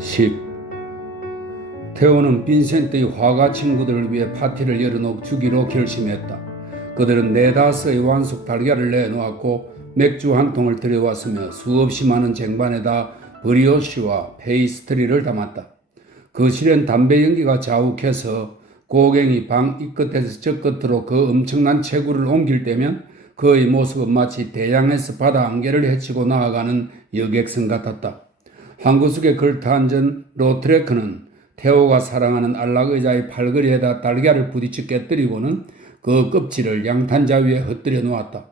10. 테오는 빈센트의 화가 친구들을 위해 파티를 열어주기로 결심했다. 그들은 4~5의 완숙 달걀을 내놓았고 맥주 한 통을 들여왔으며 수없이 많은 쟁반에다 브리오쉬와 페이스트리를 담았다. 거실엔 담배 연기가 자욱해서 고갱이 방 이 끝에서 저 끝으로 그 엄청난 체구를 옮길 때면 그의 모습은 마치 대양에서 바다 안개를 헤치고 나아가는 여객선 같았다. 한 구석에 걸터앉은 로트레크는 테오가 사랑하는 안락의자의 팔걸이에다 달걀을 부딪혀 깨뜨리고는 그 껍질을 양탄자 위에 흩뜨려 놓았다.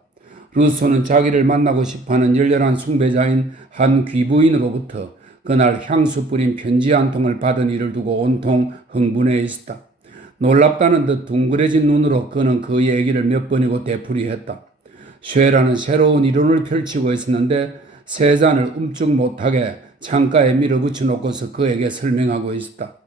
루소는 자기를 만나고 싶어하는 열렬한 숭배자인 한 귀부인으로부터 그날 향수 뿌린 편지 한 통을 받은 일을 두고 온통 흥분해 있었다. 놀랍다는 듯 둥그레진 눈으로 그는 그 얘기를 몇 번이고 되풀이했다. 쉐라는 새로운 이론을 펼치고 있었는데 세 잔을 움쭉 못하게 창가에 밀어붙여 놓고서 그에게 설명하고 있었다.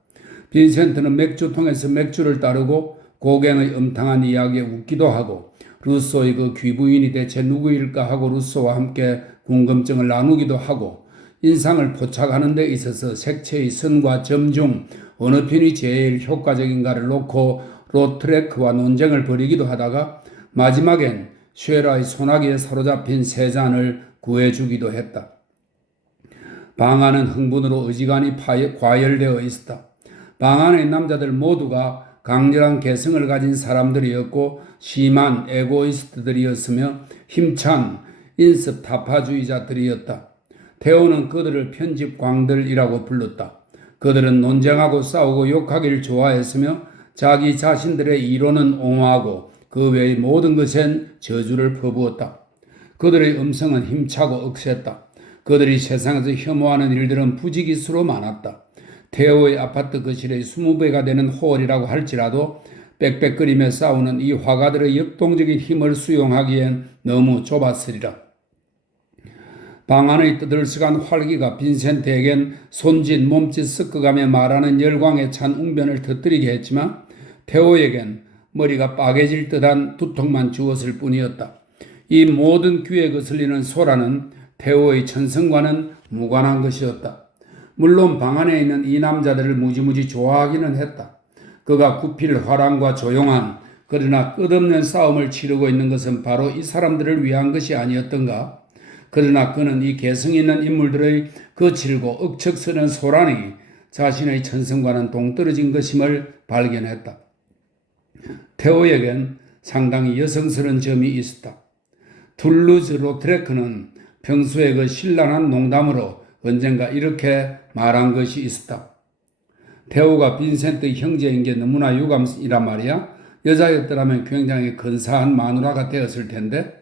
빈센트는 맥주통에서 맥주를 따르고 고갱의 음탕한 이야기에 웃기도 하고 루소의 그 귀부인이 대체 누구일까 하고 루소와 함께 궁금증을 나누기도 하고 인상을 포착하는 데 있어서 색채의 선과 점 중 어느 편이 제일 효과적인가를 놓고 로트레크와 논쟁을 벌이기도 하다가 마지막엔 쉐라의 소나기에 사로잡힌 세 잔을 구해주기도 했다. 방 안은 흥분으로 어지간히 과열되어 있었다. 방 안의 남자들 모두가 강렬한 개성을 가진 사람들이었고 심한 에고이스트들이었으며 힘찬 인습 타파주의자들이었다. 테오는 그들을 편집광들이라고 불렀다. 그들은 논쟁하고 싸우고 욕하기를 좋아했으며 자기 자신들의 이론은 옹호하고 그 외의 모든 것엔 저주를 퍼부었다. 그들의 음성은 힘차고 억셌다. 그들이 세상에서 혐오하는 일들은 부지기수로 많았다. 테오의 아파트 거실의 20배가 되는 홀이라고 할지라도 빽빽거리며 싸우는 이 화가들의 역동적인 힘을 수용하기엔 너무 좁았으리라. 방 안의 떠들썩한 활기가 빈센트에겐 손짓 몸짓 섞어가며 말하는 열광에 찬 웅변을 터뜨리게 했지만 테오에겐 머리가 빠개질 듯한 두통만 주었을 뿐이었다. 이 모든 귀에 거슬리는 소라는 테오의 천성과는 무관한 것이었다. 물론 방 안에 있는 이 남자들을 무지무지 좋아하기는 했다. 그가 구필 화랑과 조용한 그러나 끝없는 싸움을 치르고 있는 것은 바로 이 사람들을 위한 것이 아니었던가? 그러나 그는 이 개성 있는 인물들의 거칠고 억척스런 소란이 자신의 천성과는 동떨어진 것임을 발견했다. 테오에겐 상당히 여성스러운 점이 있었다. 툴루즈 로트레크는 평소에 그 신랄한 농담으로 언젠가 이렇게 말한 것이 있었다. 테오가 빈센트의 형제인 게 너무나 유감이란 말이야. 여자였더라면 굉장히 근사한 마누라가 되었을 텐데.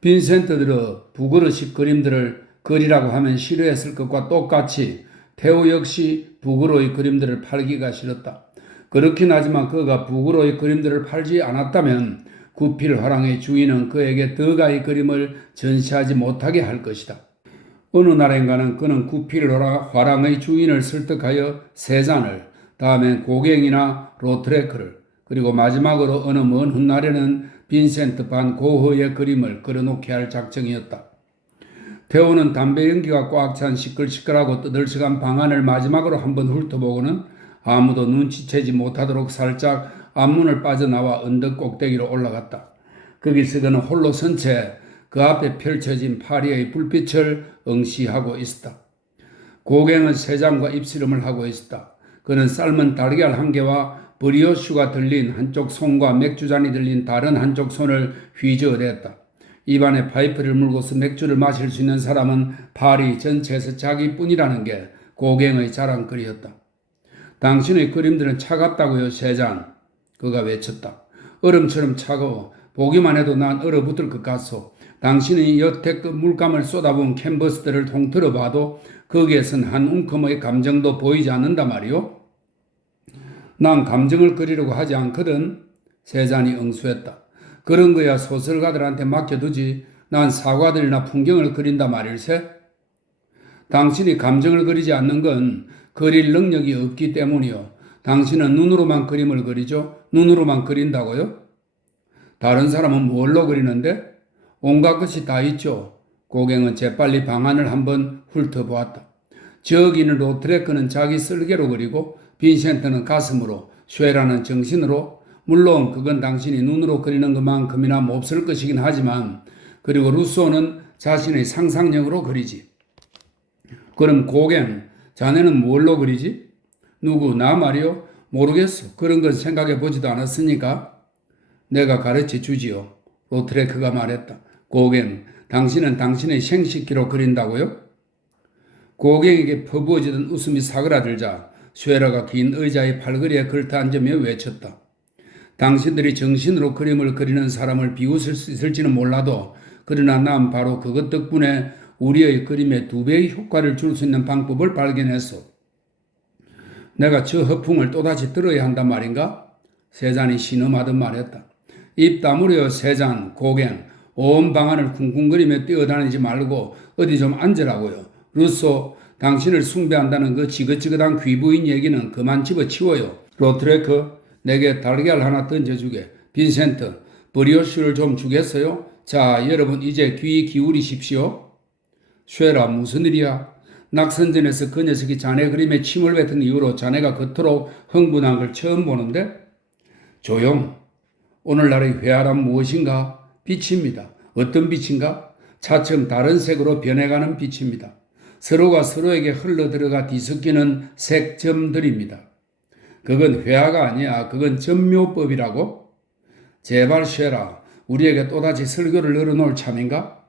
빈센트들의 부그릇식 그림들을 그리라고 하면 싫어했을 것과 똑같이 테오 역시 부그로의 그림들을 팔기가 싫었다. 그렇긴 하지만 그가 부그로의 그림들을 팔지 않았다면 구필 화랑의 주인은 그에게 더 가히 그림을 전시하지 못하게 할 것이다. 어느 날인가는 그는 구필 화랑의 주인을 설득하여 세 잔을, 다음엔 고갱이나 로트레크를, 그리고 마지막으로 어느 먼 훗날에는 빈센트 반 고흐의 그림을 그려놓게 할 작정이었다. 테오는 담배 연기가 꽉 찬 시끌시끌하고 떠들썩한 방 안을 마지막으로 한번 훑어보고는 아무도 눈치채지 못하도록 살짝 앞문을 빠져나와 언덕 꼭대기로 올라갔다. 거기서 그는 홀로 선 채 그 앞에 펼쳐진 파리의 불빛을 응시하고 있었다. 고갱은 세장과 입씨름을 하고 있었다. 그는 삶은 달걀 한 개와 브리오슈가 들린 한쪽 손과 맥주잔이 들린 다른 한쪽 손을 휘저어댔다. 입안에 파이프를 물고서 맥주를 마실 수 있는 사람은 파리 전체에서 자기뿐이라는 게 고갱의 자랑거리였다. 당신의 그림들은 차갑다고요, 세잔. 그가 외쳤다. 얼음처럼 차가워. 보기만 해도 난 얼어붙을 것 같소. 당신이 여태껏 물감을 쏟아부은 캔버스들을 통틀어 봐도 거기에선 한 움큼의 감정도 보이지 않는다 말이오. 난 감정을 그리려고 하지 않거든. 세잔이 응수했다. 그런 거야 소설가들한테 맡겨두지. 난 사과들이나 풍경을 그린다 말일세. 당신이 감정을 그리지 않는 건 그릴 능력이 없기 때문이요. 당신은 눈으로만 그림을 그리죠? 눈으로만 그린다고요? 다른 사람은 뭘로 그리는데? 온갖 것이 다 있죠. 고갱은 재빨리 방안을 한번 훑어보았다. 저기 있는 로트레크는 자기 쓸개로 그리고 빈센트는 가슴으로, 쉐라는 정신으로, 물론 그건 당신이 눈으로 그리는 것만큼이나 몹쓸 것이긴 하지만, 그리고 루소는 자신의 상상력으로 그리지. 그럼 고갱, 자네는 뭘로 그리지? 누구, 나 말이요? 모르겠어. 그런 건 생각해 보지도 않았으니까. 내가 가르쳐 주지요. 로트레크가 말했다. 고갱, 당신은 당신의 생식기로 그린다고요? 고갱에게 퍼부어지던 웃음이 사그라들자 쉐라가 긴 의자의 팔걸이에 걸터앉으며 외쳤다. 당신들이 정신으로 그림을 그리는 사람을 비웃을 수 있을지는 몰라도 그러나 난 바로 그것 덕분에 우리의 그림에 2배의 효과를 줄 수 있는 방법을 발견했어. 내가 저 허풍을 또다시 들어야 한단 말인가? 세잔이 신음하듯 말했다. 입 다물어요, 세잔, 고갱. 온 방안을 쿵쿵거리며 뛰어다니지 말고 어디 좀 앉으라고요. 루소, 당신을 숭배한다는 그 지긋지긋한 귀부인 얘기는 그만 집어치워요. 로트레크, 내게 달걀 하나 던져주게. 빈센트, 브리오슈를 좀 주겠어요? 자, 여러분 이제 귀 기울이십시오. 쉐라, 무슨 일이야? 낙선전에서 그 녀석이 자네 그림에 침을 뱉은 이후로 자네가 그토록 흥분한 걸 처음 보는데? 조용. 오늘날의 회화란 무엇인가? 빛입니다. 어떤 빛인가? 차츰 다른 색으로 변해가는 빛입니다. 서로가 서로에게 흘러들어가 뒤섞이는 색점들입니다. 그건 회화가 아니야. 그건 전묘법이라고? 제발 쉐라, 우리에게 또다시 설교를 늘어놓을 참인가?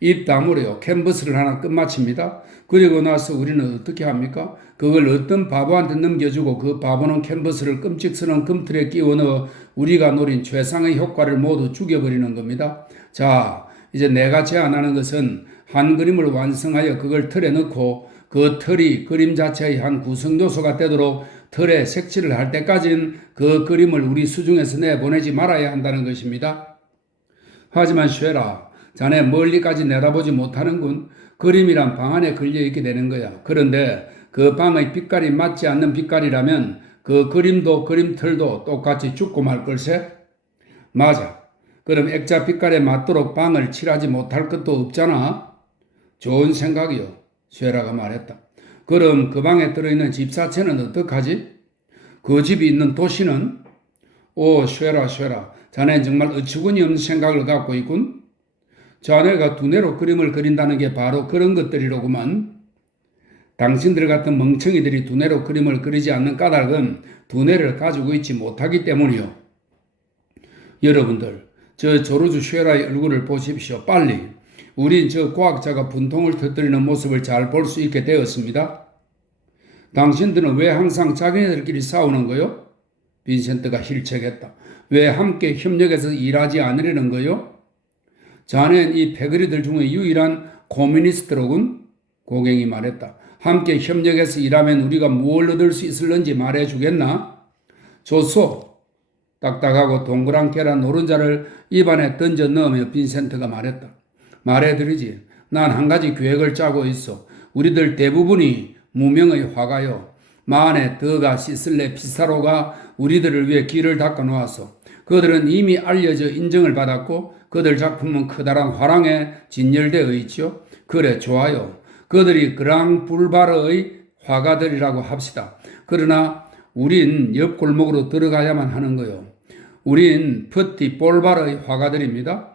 입 다물어요. 캔버스를 하나 끝마칩니다. 그리고 나서 우리는 어떻게 합니까? 그걸 어떤 바보한테 넘겨주고 그 바보는 캔버스를 끔찍스러운 금틀에 끼워 넣어 우리가 노린 최상의 효과를 모두 죽여버리는 겁니다. 자, 이제 내가 제안하는 것은 한 그림을 완성하여 그걸 틀에 넣고 그 틀이 그림 자체의 한 구성 요소가 되도록 틀에 색칠을 할 때까지는 그 그림을 우리 수중에서 내보내지 말아야 한다는 것입니다. 하지만 쉐라, 자네 멀리까지 내다보지 못하는군. 그림이란 방 안에 걸려있게 되는 거야. 그런데 그 방의 빛깔이 맞지 않는 빛깔이라면 그 그림도 그림틀도 똑같이 죽고 말 걸세? 맞아. 그럼 액자 빛깔에 맞도록 방을 칠하지 못할 것도 없잖아. 좋은 생각이요. 쉐라가 말했다. 그럼 그 방에 들어있는 집사체는 어떡하지? 그 집이 있는 도시는? 오, 쉐라. 자네는 정말 어처구니 없는 생각을 갖고 있군. 자네가 두뇌로 그림을 그린다는 게 바로 그런 것들이로구만. 당신들 같은 멍청이들이 두뇌로 그림을 그리지 않는 까닭은 두뇌를 가지고 있지 못하기 때문이요. 여러분들, 저 조르주 쉐라의 얼굴을 보십시오. 빨리. 우린 저 과학자가 분통을 터뜨리는 모습을 잘 볼 수 있게 되었습니다. 당신들은 왜 항상 자기네들끼리 싸우는 거요? 빈센트가 힐책했다. 왜 함께 협력해서 일하지 않으려는 거요? 자네는 이 패거리들 중에 유일한 코뮤니스트로군? 고갱이 말했다. 함께 협력해서 일하면 우리가 무엇을 얻을 수 있을는지 말해주겠나? 좋소. 딱딱하고 동그란 계란 노른자를 입안에 던져 넣으며 빈센트가 말했다. 말해드리지. 난 한 가지 계획을 짜고 있어. 우리들 대부분이 무명의 화가요. 마안의 더가 시슬레 피사로가 우리들을 위해 길을 닦아 놓았어. 그들은 이미 알려져 인정을 받았고 그들 작품은 커다란 화랑에 진열되어 있죠. 그래, 좋아요. 그들이 그랑 불바르의 화가들이라고 합시다. 그러나 우린 옆 골목으로 들어가야만 하는 거요. 우린 퍼티 볼바르의 화가들입니다.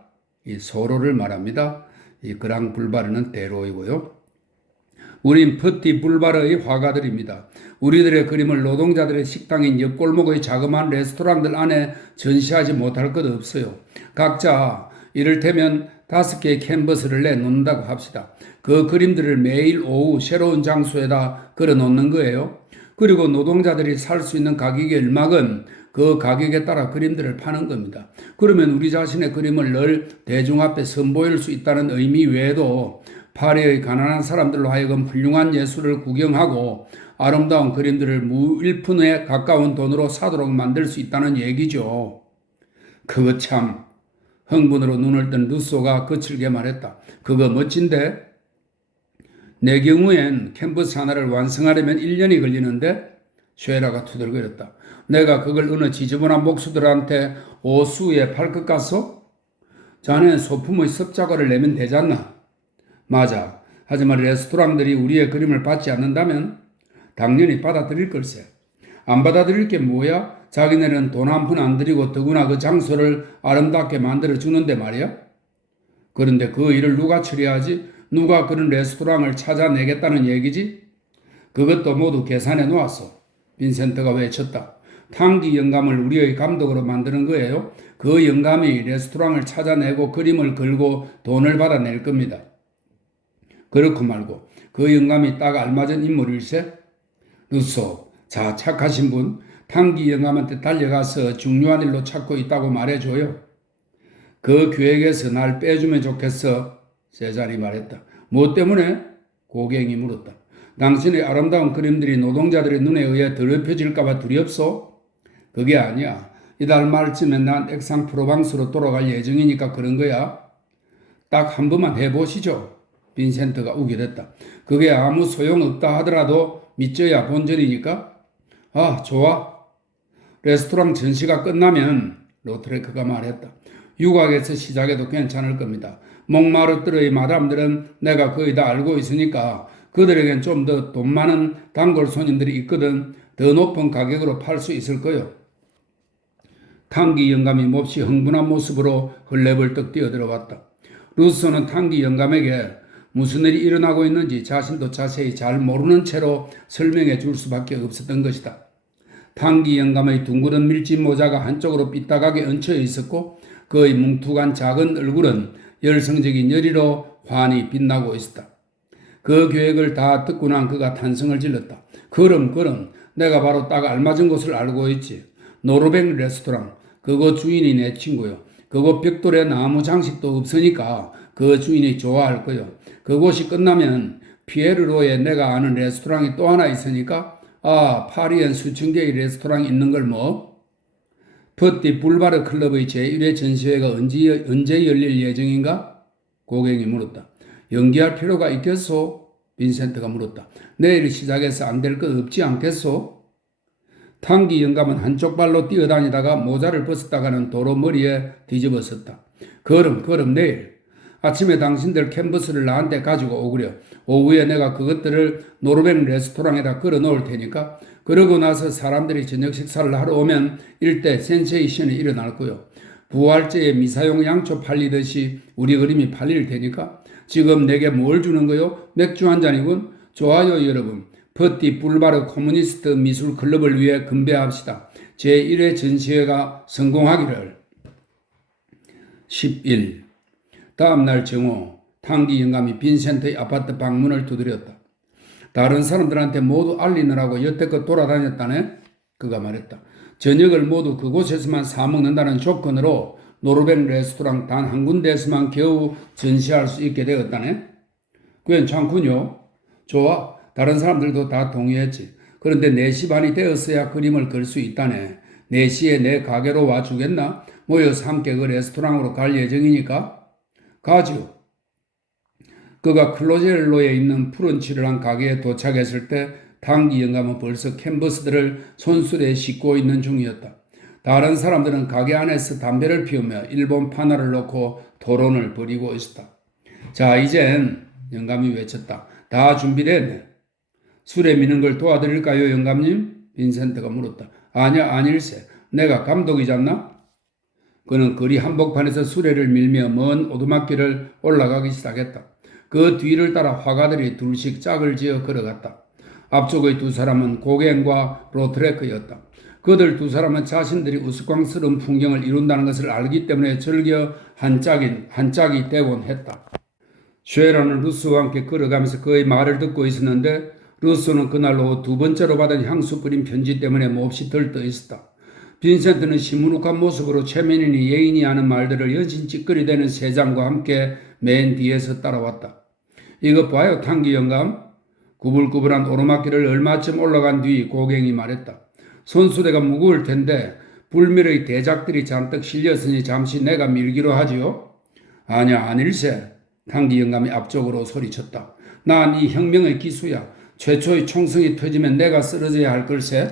이 소로를 말합니다. 이 그랑 불바르는 대로이고요. 우린 퍼티 불바르의 화가들입니다. 우리들의 그림을 노동자들의 식당인 옆골목의 자그마한 레스토랑들 안에 전시하지 못할 것 없어요. 각자 이를테면 5개의 캔버스를 내놓는다고 합시다. 그 그림들을 매일 오후 새로운 장소에다 걸어놓는 거예요. 그리고 노동자들이 살 수 있는 가격의 일막은 그 가격에 따라 그림들을 파는 겁니다. 그러면 우리 자신의 그림을 늘 대중 앞에 선보일 수 있다는 의미 외에도 파리의 가난한 사람들로 하여금 훌륭한 예술을 구경하고 아름다운 그림들을 무일푼에 가까운 돈으로 사도록 만들 수 있다는 얘기죠. 그거 참. 흥분으로 눈을 뜬 루소가 거칠게 말했다. 그거 멋진데? 내 경우엔 캔버스 하나를 완성하려면 1년이 걸리는데? 쉐라가 투덜거렸다. 내가 그걸 어느 지저분한 목수들한테 오수에 팔 것 같소? 자네는 소품의 섭작화를 내면 되잖나? 맞아. 하지만 레스토랑들이 우리의 그림을 받지 않는다면 당연히 받아들일 걸세. 안 받아들일 게 뭐야? 자기네는 돈 한 푼 안 들이고 더구나 그 장소를 아름답게 만들어 주는데 말이야. 그런데 그 일을 누가 처리하지? 누가 그런 레스토랑을 찾아내겠다는 얘기지? 그것도 모두 계산해 놓았어. 빈센트가 외쳤다. 탕기 영감을 우리의 감독으로 만드는 거예요. 그 영감이 레스토랑을 찾아내고 그림을 걸고 돈을 받아낼 겁니다. 그렇고 말고 그 영감이 딱 알맞은 인물일세? 루소, 자 착하신 분, 탕기 영감한테 달려가서 중요한 일로 찾고 있다고 말해줘요. 그 계획에서 날 빼주면 좋겠어. 세잔이 말했다. 뭐 때문에? 고갱이 물었다. 당신의 아름다운 그림들이 노동자들의 눈에 의해 더럽혀질까봐 두렵소? 그게 아니야. 이달 말쯤에 난 액상 프로방스로 돌아갈 예정이니까 그런 거야. 딱 한 번만 해보시죠. 빈센트가 우겨댔다. 그게 아무 소용없다 하더라도 믿져야 본전이니까. 아, 좋아. 레스토랑 전시가 끝나면 로트레크가 말했다. 유곽에서 시작해도 괜찮을 겁니다. 몽마르트르의 마담들은 내가 거의 다 알고 있으니까 그들에겐 좀 더 돈 많은 단골 손님들이 있거든. 더 높은 가격으로 팔 수 있을 거요. 탕기 영감이 몹시 흥분한 모습으로 헐레벌떡 뛰어들어왔다. 루소는 탕기 영감에게 무슨 일이 일어나고 있는지 자신도 자세히 잘 모르는 채로 설명해 줄 수밖에 없었던 것이다. 탕기 영감의 둥그런 밀짚 모자가 한쪽으로 삐딱하게 얹혀 있었고 그의 뭉툭한 작은 얼굴은 열성적인 열의로 환히 빛나고 있었다. 그 계획을 다 듣고 난 그가 탄성을 질렀다. 그럼 내가 바로 딱 알맞은 곳을 알고 있지. 노르뱅 레스토랑. 그거 주인이 내 친구요. 그곳 벽돌에 나무 장식도 없으니까 그 주인이 좋아할 거요. 그곳이 끝나면 피에르로에 내가 아는 레스토랑이 또 하나 있으니까 파리엔 수천 개의 레스토랑이 있는 걸 뭐? 퍼티 불바르 클럽의 제1회 전시회가 언제 열릴 예정인가? 고객이 물었다. 연기할 필요가 있겠소? 빈센트가 물었다. 내일 시작해서 안 될 것 없지 않겠소? 탕기 영감은 한쪽 발로 뛰어다니다가 모자를 벗었다가는 도로 머리에 뒤집어섰다. 그럼 내일. 아침에 당신들 캔버스를 나한테 가지고 오구려. 오후에 내가 그것들을 노르뱅 레스토랑에다 걸어 놓을 테니까 그러고 나서 사람들이 저녁 식사를 하러 오면 일대 센세이션이 일어날 거요. 부활제에 미사용 양초 팔리듯이 우리 그림이 팔릴 테니까 지금 내게 뭘 주는 거요? 맥주 한 잔이군. 좋아요 여러분. 퍼티 불바르 커뮤니스트 미술 클럽을 위해 건배합시다. 제1회 전시회가 성공하기를. 11. 다음날 정오, 탕기 영감이 빈센트의 아파트 방문을 두드렸다. 다른 사람들한테 모두 알리느라고 여태껏 돌아다녔다네? 그가 말했다. 저녁을 모두 그곳에서만 사먹는다는 조건으로 노르뱅 레스토랑 단 한 군데에서만 겨우 전시할 수 있게 되었다네? 괜찮군요. 좋아. 다른 사람들도 다 동의했지. 그런데 4시 반이 되었어야 그림을 걸 수 있다네. 4시에 내 가게로 와주겠나? 모여서 함께 그 레스토랑으로 갈 예정이니까? 가지요. 그가 클로젤로에 있는 푸른 칠을 한 가게에 도착했을 때 탕기 영감은 벌써 캔버스들을 손수레에 싣고 있는 중이었다. 다른 사람들은 가게 안에서 담배를 피우며 일본 판화를 놓고 토론을 벌이고 있었다. 자, 이젠 영감이 외쳤다. 다 준비됐네. 술에 미는 걸 도와드릴까요, 영감님? 빈센트가 물었다. 아니야, 아닐세. 내가 감독이잖나? 그는 거리 한복판에서 수레를 밀며 먼 오두막길을 올라가기 시작했다. 그 뒤를 따라 화가들이 둘씩 짝을 지어 걸어갔다. 앞쪽의 두 사람은 고갱과 로트레크였다. 그들 두 사람은 자신들이 우스꽝스러운 풍경을 이룬다는 것을 알기 때문에 즐겨 한 짝이 되곤 했다. 쉐라는 루스와 함께 걸어가면서 그의 말을 듣고 있었는데 루스는 그날 오후 두 번째로 받은 향수 뿌린 편지 때문에 몹시 들떠 있었다. 빈센트는 시무룩한 모습으로 최면이니 예인이 하는 말들을 연신 찌꺼리대는 세장과 함께 맨 뒤에서 따라왔다. 이것 봐요, 탕기 영감. 구불구불한 오르막길을 얼마쯤 올라간 뒤 고갱이 말했다. 손수레가 무거울 텐데 불밀의 대작들이 잔뜩 실렸으니 잠시 내가 밀기로 하지요. 아니야, 아닐세. 탕기 영감이 앞쪽으로 소리쳤다. 난 이 혁명의 기수야. 최초의 총성이 터지면 내가 쓰러져야 할 걸세.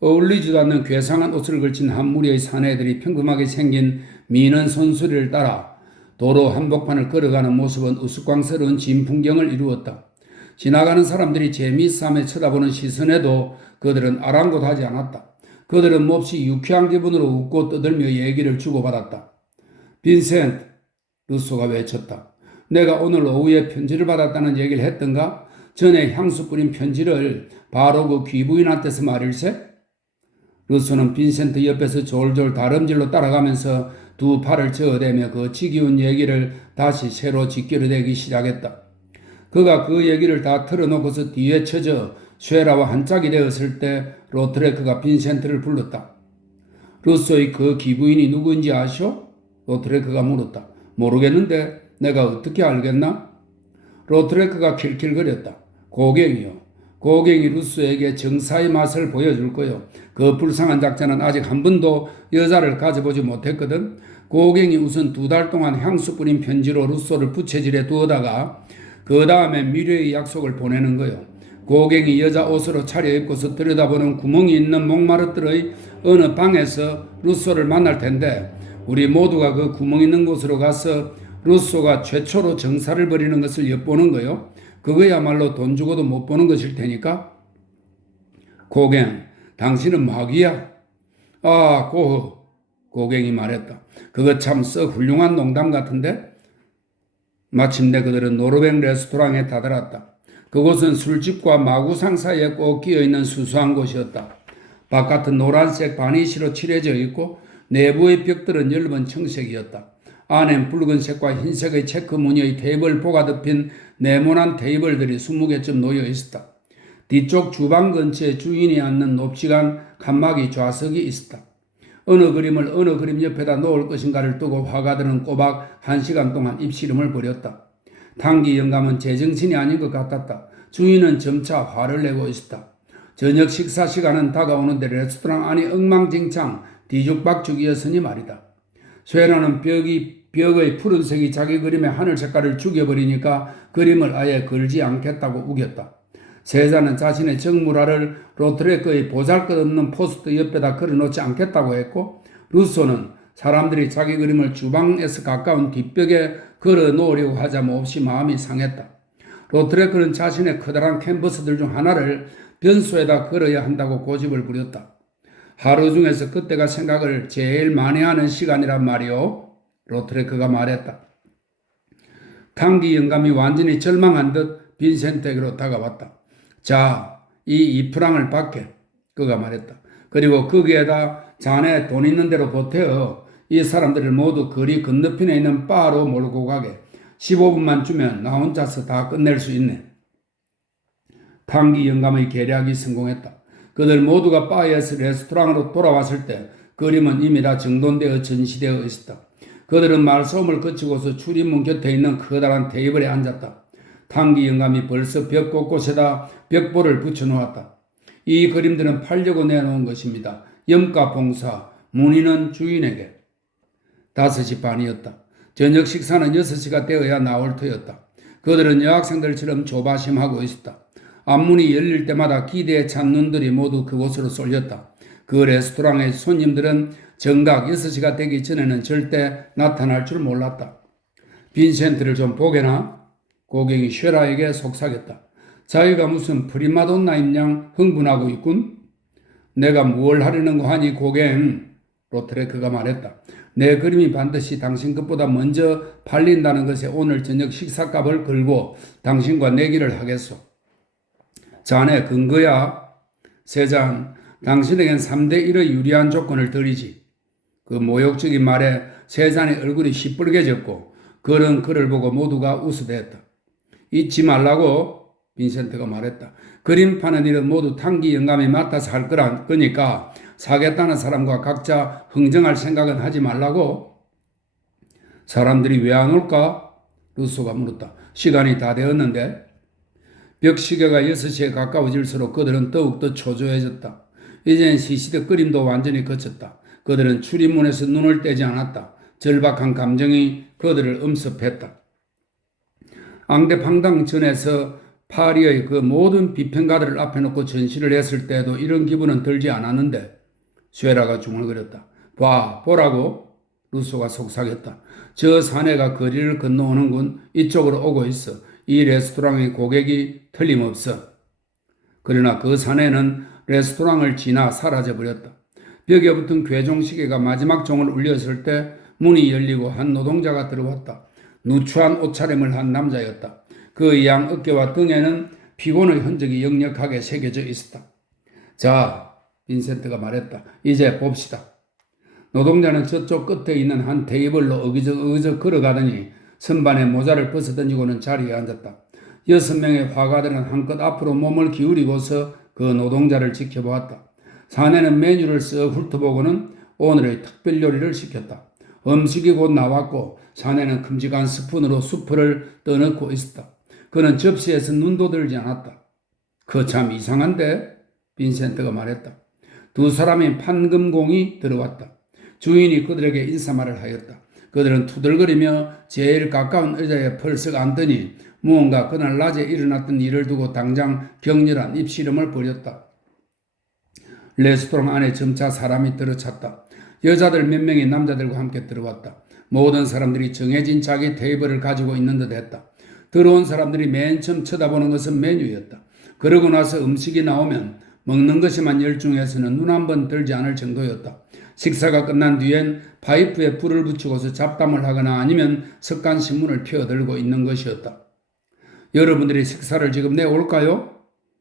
어울리지도 않는 괴상한 옷을 걸친 한 무리의 사내들이 평범하게 생긴 미는 손수레를 따라 도로 한복판을 걸어가는 모습은 우스꽝스러운 진풍경을 이루었다. 지나가는 사람들이 재미있음에 쳐다보는 시선에도 그들은 아랑곳하지 않았다. 그들은 몹시 유쾌한 기분으로 웃고 떠들며 얘기를 주고받았다. 빈센트, 루소가 외쳤다. 내가 오늘 오후에 편지를 받았다는 얘기를 했던가? 전에 향수 뿌린 편지를 바로 그 귀부인한테서 말일세? 루소는 빈센트 옆에서 졸졸 다름질로 따라가면서 두 팔을 저어대며 그 지기운 얘기를 다시 새로 짓겨내기 시작했다. 그가 그 얘기를 다 틀어놓고서 뒤에 쳐져 쉐라와 한 짝이 되었을 때 로트레크가 빈센트를 불렀다. 루소의 그 기부인이 누구인지 아시오? 로트레크가 물었다. 모르겠는데 내가 어떻게 알겠나? 로트레크가 킬킬거렸다. 고갱이요. 고갱이 루소에게 정사의 맛을 보여줄 거요. 그 불쌍한 작자는 아직 한 번도 여자를 가져보지 못했거든. 고갱이 우선 2달 동안 향수 뿌린 편지로 루소를 부채질해 두어다가 그 다음에 미래의 약속을 보내는 거요. 고갱이 여자 옷으로 차려입고서 들여다보는 구멍이 있는 몽마르트의 어느 방에서 루소를 만날 텐데 우리 모두가 그 구멍 있는 곳으로 가서 루소가 최초로 정사를 벌이는 것을 엿보는 거요. 그거야말로 돈 주고도 못 보는 것일 테니까. 고갱, 당신은 마귀야. 아, 고갱이 말했다. 그거 참 썩 훌륭한 농담 같은데? 마침내 그들은 노르웨이 레스토랑에 다다랐다. 그곳은 술집과 마구상 사이에 꼭 끼어있는 수수한 곳이었다. 바깥은 노란색 바니시로 칠해져 있고 내부의 벽들은 엷은 청색이었다. 안엔 붉은색과 흰색의 체크 무늬의 테이블보가 덮인 네모난 테이블들이 20개쯤 놓여 있었다. 뒤쪽 주방 근처에 주인이 앉는 높지간 칸막이 좌석이 있었다. 어느 그림을 어느 그림 옆에다 놓을 것인가를 두고 화가들은 꼬박 1시간 동안 입씨름을 벌였다. 탕기 영감은 제정신이 아닌 것 같았다. 주인은 점차 화를 내고 있었다. 저녁 식사 시간은 다가오는데 레스토랑 안이 엉망진창 뒤죽박죽이었으니 말이다. 쇠라는 벽의 푸른색이 자기 그림의 하늘 색깔을 죽여버리니까 그림을 아예 걸지 않겠다고 우겼다. 세자는 자신의 정물화를 로트레크의 보잘것없는 포스트 옆에다 걸어놓지 않겠다고 했고 루소는 사람들이 자기 그림을 주방에서 가까운 뒷벽에 걸어놓으려고 하자 몹시 마음이 상했다. 로트레크는 자신의 커다란 캔버스들 중 하나를 변소에다 걸어야 한다고 고집을 부렸다. 하루 중에서 그때가 생각을 제일 많이 하는 시간이란 말이오. 로트레크가 말했다. 탕기 영감이 완전히 절망한 듯 빈센트에게로 다가왔다. 자, 이 2프랑을 받게. 그가 말했다. 그리고 거기에다 자네 돈 있는 대로 보태어 이 사람들을 모두 거리 건너편에 있는 바로 몰고 가게. 15분만 주면 나 혼자서 다 끝낼 수 있네. 탕기 영감의 계략이 성공했다. 그들 모두가 바에서 레스토랑으로 돌아왔을 때 그림은 이미 다 정돈되어 전시되어 있었다. 그들은 말싸움을 거치고서 출입문 곁에 있는 커다란 테이블에 앉았다. 탕기 영감이 벌써 벽 곳곳에다 벽보를 붙여놓았다. 이 그림들은 팔려고 내놓은 것입니다. 염가 봉사, 문의는 주인에게. 5시 반이었다. 저녁 식사는 6시가 되어야 나올 터였다. 그들은 여학생들처럼 조바심하고 있었다. 앞문이 열릴 때마다 기대에 찬 눈들이 모두 그곳으로 쏠렸다. 그 레스토랑의 손님들은 정각 6시가 되기 전에는 절대 나타날 줄 몰랐다. 빈센트를 좀 보게나? 고갱이 쉐라에게 속삭였다. 자기가 무슨 프리마돈나인 양 흥분하고 있군? 내가 뭘 하려는 거 하니 고갱? 로트레크가 말했다. 내 그림이 반드시 당신 것보다 먼저 팔린다는 것에 오늘 저녁 식사값을 걸고 당신과 내기를 하겠소. 자네 근거야? 세잔, 당신에겐 3대1의 유리한 조건을 드리지. 그 모욕적인 말에 세잔의 얼굴이 시뻘개졌고 그런 그를 보고 모두가 웃어댔다. 잊지 말라고 빈센트가 말했다. 그림 파는 일은 모두 탕기 영감이 맡아서 할 거니까 사겠다는 사람과 각자 흥정할 생각은 하지 말라고. 사람들이 왜 안 올까? 루소가 물었다. 시간이 다 되었는데. 벽시계가 6시에 가까워질수록 그들은 더욱더 초조해졌다. 이젠 시시덕 그림도 완전히 그쳤다. 그들은 출입문에서 눈을 떼지 않았다. 절박한 감정이 그들을 엄습했다. 앙대팡당 전에서 파리의 그 모든 비평가들을 앞에 놓고 전시를 했을 때도 이런 기분은 들지 않았는데 쉐라가 중얼거렸다. 보라고. 루소가 속삭였다. 저 사내가 거리를 건너오는군. 이쪽으로 오고 있어. 이 레스토랑의 고객이 틀림없어. 그러나 그 사내는 레스토랑을 지나 사라져버렸다. 벽에 붙은 괴종시계가 마지막 종을 울렸을 때 문이 열리고 한 노동자가 들어왔다. 누추한 옷차림을 한 남자였다. 그 양 어깨와 등에는 피곤의 흔적이 역력하게 새겨져 있었다. 자, 빈센트가 말했다. 이제 봅시다. 노동자는 저쪽 끝에 있는 한 테이블로 어기적 걸어가더니 선반에 모자를 벗어던지고는 자리에 앉았다. 6명의 화가들은 한껏 앞으로 몸을 기울이고서 그 노동자를 지켜보았다. 사내는 메뉴를 쓱 훑어보고는 오늘의 특별 요리를 시켰다. 음식이 곧 나왔고 사내는 큼직한 스푼으로 수프를 떠넣고 있었다. 그는 접시에서 눈도 들지 않았다. 그 참 이상한데? 빈센트가 말했다. 두 사람이 판금공이 들어왔다. 주인이 그들에게 인사말을 하였다. 그들은 투덜거리며 제일 가까운 의자에 펄썩 앉더니 무언가 그날 낮에 일어났던 일을 두고 당장 격렬한 입씨름을 벌였다. 레스토랑 안에 점차 사람이 들어찼다. 여자들 몇 명이 남자들과 함께 들어왔다. 모든 사람들이 정해진 자기 테이블을 가지고 있는 듯 했다. 들어온 사람들이 맨 처음 쳐다보는 것은 메뉴였다. 그러고 나서 음식이 나오면 먹는 것에만 열중해서는 눈 한 번 들지 않을 정도였다. 식사가 끝난 뒤엔 파이프에 불을 붙이고서 잡담을 하거나 아니면 석간신문을 펴들고 있는 것이었다. 여러분들이 식사를 지금 내올까요?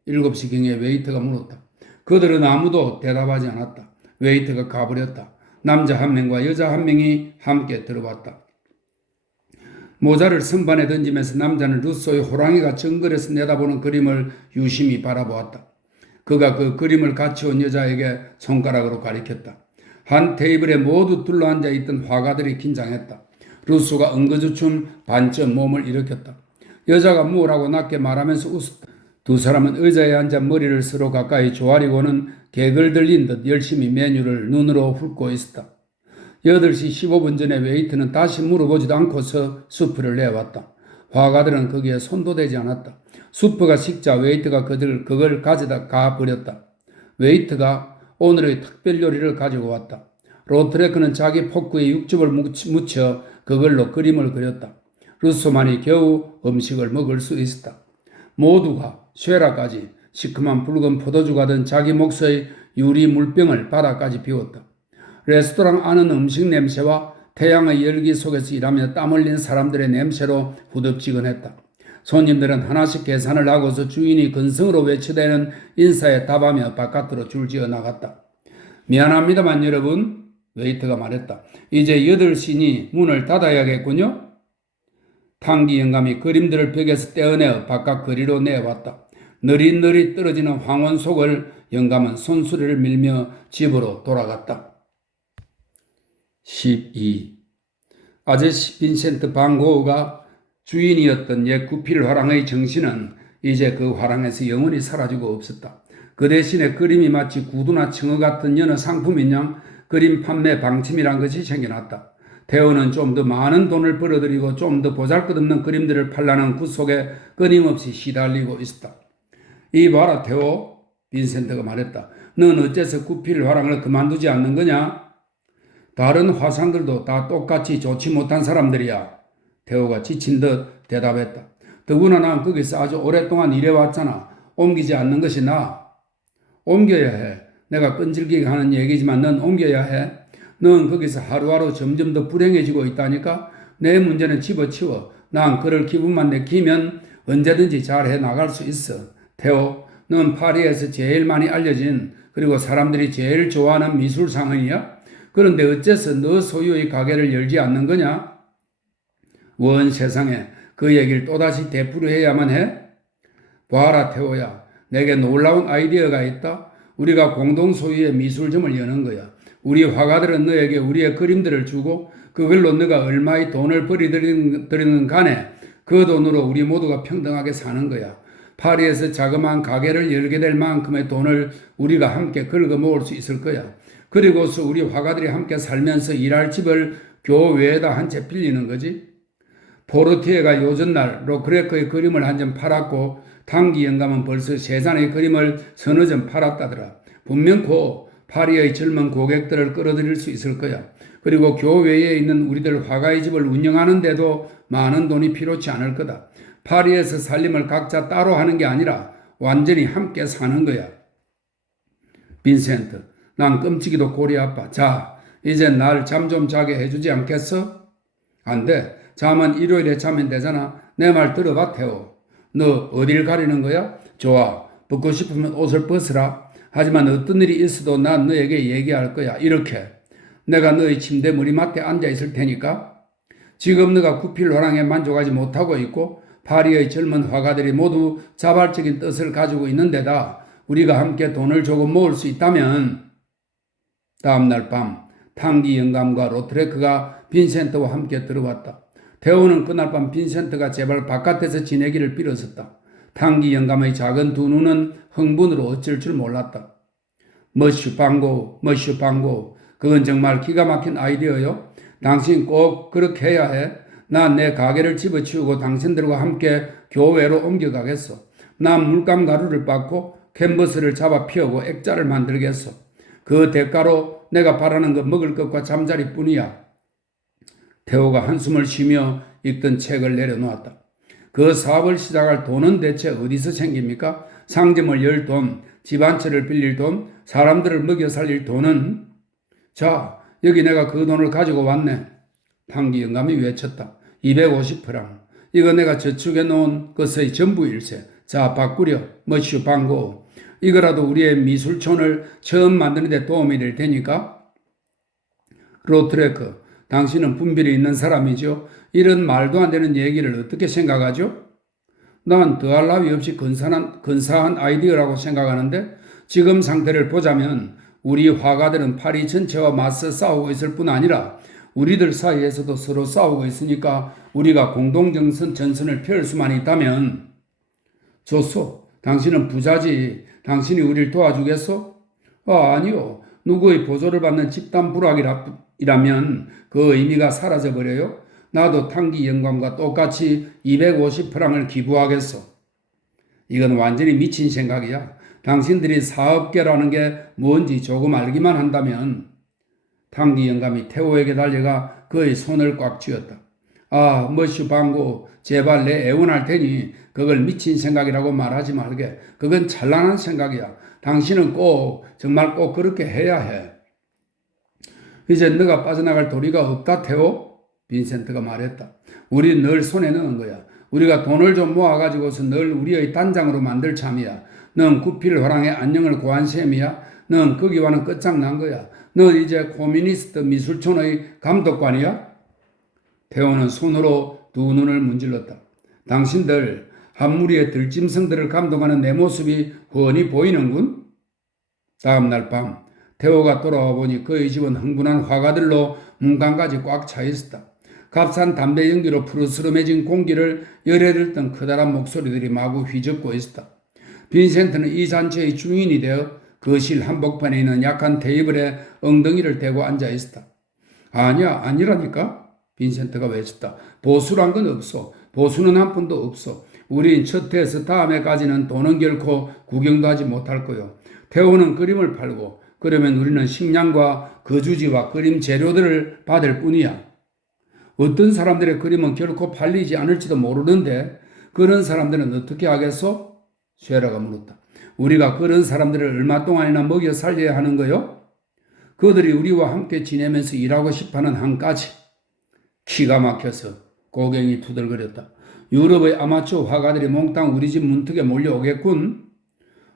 7시경에 웨이터가 물었다. 그들은 아무도 대답하지 않았다. 웨이터가 가버렸다. 남자 한 명과 여자 한 명이 함께 들어왔다. 모자를 선반에 던지면서 남자는 루소의 호랑이가 정글에서 내다보는 그림을 유심히 바라보았다. 그가 그 그림을 같이 온 여자에게 손가락으로 가리켰다. 한 테이블에 모두 둘러앉아 있던 화가들이 긴장했다. 루소가 엉거주춤 반쯤 몸을 일으켰다. 여자가 무엇라고 낮게 말하면서 웃었다. 두 사람은 의자에 앉아 머리를 서로 가까이 조아리고는 개글 들린 듯 열심히 메뉴를 눈으로 훑고 있었다. 8시 15분 전에 웨이트는 다시 물어보지도 않고서 수프를 내왔다. 화가들은 거기에 손도 대지 않았다. 수프가 식자 웨이트가 그걸 가져다 가버렸다. 웨이트가 오늘의 특별 요리를 가지고 왔다. 로트레크는 자기 포크에 육즙을 묻혀 그걸로 그림을 그렸다. 루소만이 겨우 음식을 먹을 수 있었다. 모두가 쉐라까지 시큼한 붉은 포도주가 든 자기 몫의 유리 물병을 바닥까지 비웠다. 레스토랑 안은 음식 냄새와 태양의 열기 속에서 일하며 땀 흘린 사람들의 냄새로 후덥지근했다. 손님들은 하나씩 계산을 하고서 주인이 근성으로 외쳐대는 인사에 답하며 바깥으로 줄지어 나갔다. 미안합니다만 여러분, 웨이터가 말했다. 이제 8시니 문을 닫아야겠군요. 탕기 영감이 그림들을 벽에서 떼어내어 바깥 거리로 내왔다. 느릿느릿 떨어지는 황혼 속을 영감은 손수레를 밀며 집으로 돌아갔다. 12. 아저씨 빈센트 반 고흐가 주인이었던 옛 구필 화랑의 정신은 이제 그 화랑에서 영원히 사라지고 없었다. 그 대신에 그림이 마치 구두나 청어 같은 여느 상품인 양 그림 판매 방침이란 것이 생겨났다. 테오는 좀 더 많은 돈을 벌어들이고 좀 더 보잘것없는 그림들을 팔라는 그 속에 끊임없이 시달리고 있었다. 이 봐라 테오, 빈센트가 말했다. 넌 어째서 구필 화랑을 그만두지 않는 거냐? 다른 화상들도 다 똑같이 좋지 못한 사람들이야. 테오가 지친 듯 대답했다. 더구나 난 거기서 아주 오랫동안 일해왔잖아. 옮기지 않는 것이 나아. 옮겨야 해. 내가 끈질기게 하는 얘기지만 넌 옮겨야 해. 넌 거기서 하루하루 점점 더 불행해지고 있다니까. 내 문제는 집어치워. 난 그럴 기분만 내키면 언제든지 잘해 나갈 수 있어. 테오, 넌 파리에서 제일 많이 알려진 그리고 사람들이 제일 좋아하는 미술상은이야? 그런데 어째서 너 소유의 가게를 열지 않는 거냐? 원 세상에 그 얘기를 또다시 되풀이해야만 해? 봐라 테오야, 내게 놀라운 아이디어가 있다. 우리가 공동 소유의 미술점을 여는 거야. 우리 화가들은 너에게 우리의 그림들을 주고 그걸로 너가 얼마의 돈을 벌이드리는 간에 그 돈으로 우리 모두가 평등하게 사는 거야. 파리에서 자그마한 가게를 열게 될 만큼의 돈을 우리가 함께 긁어 모을 수 있을 거야. 그리고서 우리 화가들이 함께 살면서 일할 집을 교외에다 한 채 빌리는 거지. 포르티에가 요전날 로크레크의 그림을 한 점 팔았고 탕기 영감은 벌써 세잔의 그림을 서너 점 팔았다더라. 분명 파리의 젊은 고객들을 끌어들일 수 있을 거야. 그리고 교회에 있는 우리들 화가의 집을 운영하는데도 많은 돈이 필요치 않을 거다. 파리에서 살림을 각자 따로 하는 게 아니라 완전히 함께 사는 거야. 빈센트, 난 끔찍이도 골이 아파. 자, 이제 날 잠 좀 자게 해주지 않겠어? 안 돼. 잠은 일요일에 자면 되잖아. 내 말 들어봐, 태호. 너 어딜 가리는 거야? 좋아. 벗고 싶으면 옷을 벗으라. 하지만 어떤 일이 있어도 난 너에게 얘기할 거야. 이렇게. 내가 너의 침대 머리맡에 앉아 있을 테니까. 지금 너가 구필호랑에 만족하지 못하고 있고 파리의 젊은 화가들이 모두 자발적인 뜻을 가지고 있는 데다 우리가 함께 돈을 조금 모을 수 있다면 다음날 밤 탕기 영감과 로트레크가 빈센트와 함께 들어왔다. 태호는 그날 밤 빈센트가 제발 바깥에서 지내기를 빌었었다. 탕기 영감의 작은 두 눈은 흥분으로 어쩔 줄 몰랐다. 머슈 방고, 그건 정말 기가 막힌 아이디어요. 당신 꼭 그렇게 해야 해. 난 내 가게를 집어치우고 당신들과 함께 교회로 옮겨가겠어. 난 물감 가루를 빻고 캔버스를 잡아 피우고 액자를 만들겠어. 그 대가로 내가 바라는 건 먹을 것과 잠자리 뿐이야. 태호가 한숨을 쉬며 읽던 책을 내려놓았다. 그 사업을 시작할 돈은 대체 어디서 생깁니까? 상점을 열 돈, 집 한 채를 빌릴 돈, 사람들을 먹여 살릴 돈은? 자, 여기 내가 그 돈을 가지고 왔네. 탕기 영감이 외쳤다. 250프랑. 이거 내가 저축해 놓은 것의 전부일세. 자, 바꾸려. 머슈 방고. 이거라도 우리의 미술촌을 처음 만드는 데 도움이 될 테니까. 로트레크, 당신은 분별이 있는 사람이죠. 이런 말도 안 되는 얘기를 어떻게 생각하죠? 난 더할 나위 없이 근사한 아이디어라고 생각하는데 지금 상태를 보자면 우리 화가들은 파리 전체와 맞서 싸우고 있을 뿐 아니라 우리들 사이에서도 서로 싸우고 있으니까 우리가 전선을 펼 수만 있다면 좋소. 당신은 부자지. 당신이 우리를 도와주겠소? 아니요. 누구의 보조를 받는 집단 불황이라면 그 의미가 사라져버려요. 나도 탕기 영감과 똑같이 250프랑을 기부하겠어. 이건 완전히 미친 생각이야. 당신들이 사업계라는 게 뭔지 조금 알기만 한다면. 탕기 영감이 태호에게 달려가 그의 손을 꽉 쥐었다. 아, 머슈 방고, 제발 내 애원할 테니 그걸 미친 생각이라고 말하지 말게. 그건 찬란한 생각이야. 당신은 정말 꼭 그렇게 해야 해. 이제 너가 빠져나갈 도리가 없다, 태호? 빈센트가 말했다. 우리 늘 손에 넣은 거야. 우리가 돈을 좀 모아가지고서 늘 우리의 단장으로 만들 참이야. 넌 구필호랑의 안녕을 구한 셈이야. 넌 거기와는 끝장난 거야. 너 이제 코미니스트 미술촌의 감독관이야? 태호는 손으로 두 눈을 문질렀다. 당신들 한 무리의 들짐승들을 감독하는 내 모습이 훤히 보이는군? 다음날 밤 태호가 돌아와 보니 그의 집은 흥분한 화가들로 문간까지 꽉 차 있었다. 값싼 담배 연기로 푸르스름해진 공기를 열에 들던 커다란 목소리들이 마구 휘젓고 있었다. 빈센트는 이 잔치의 주인이 되어 거실 한복판에 있는 약한 테이블에 엉덩이를 대고 앉아 있었다. 아니라니까? 빈센트가 외쳤다. 보수란 건 없어. 보수는 한 푼도 없어. 우린 첫 해에서 다음해까지는 돈은 결코 구경도 하지 못할 거요. 태호는 그림을 팔고 그러면 우리는 식량과 거주지와 그림 재료들을 받을 뿐이야. 어떤 사람들의 그림은 결코 팔리지 않을지도 모르는데 그런 사람들은 어떻게 하겠소? 쉐라가 물었다. 우리가 그런 사람들을 얼마 동안이나 먹여 살려야 하는 거요? 그들이 우리와 함께 지내면서 일하고 싶어하는 한까지. 기가 막혀서 고갱이 투덜거렸다. 유럽의 아마추어 화가들이 몽땅 우리 집 문턱에 몰려오겠군.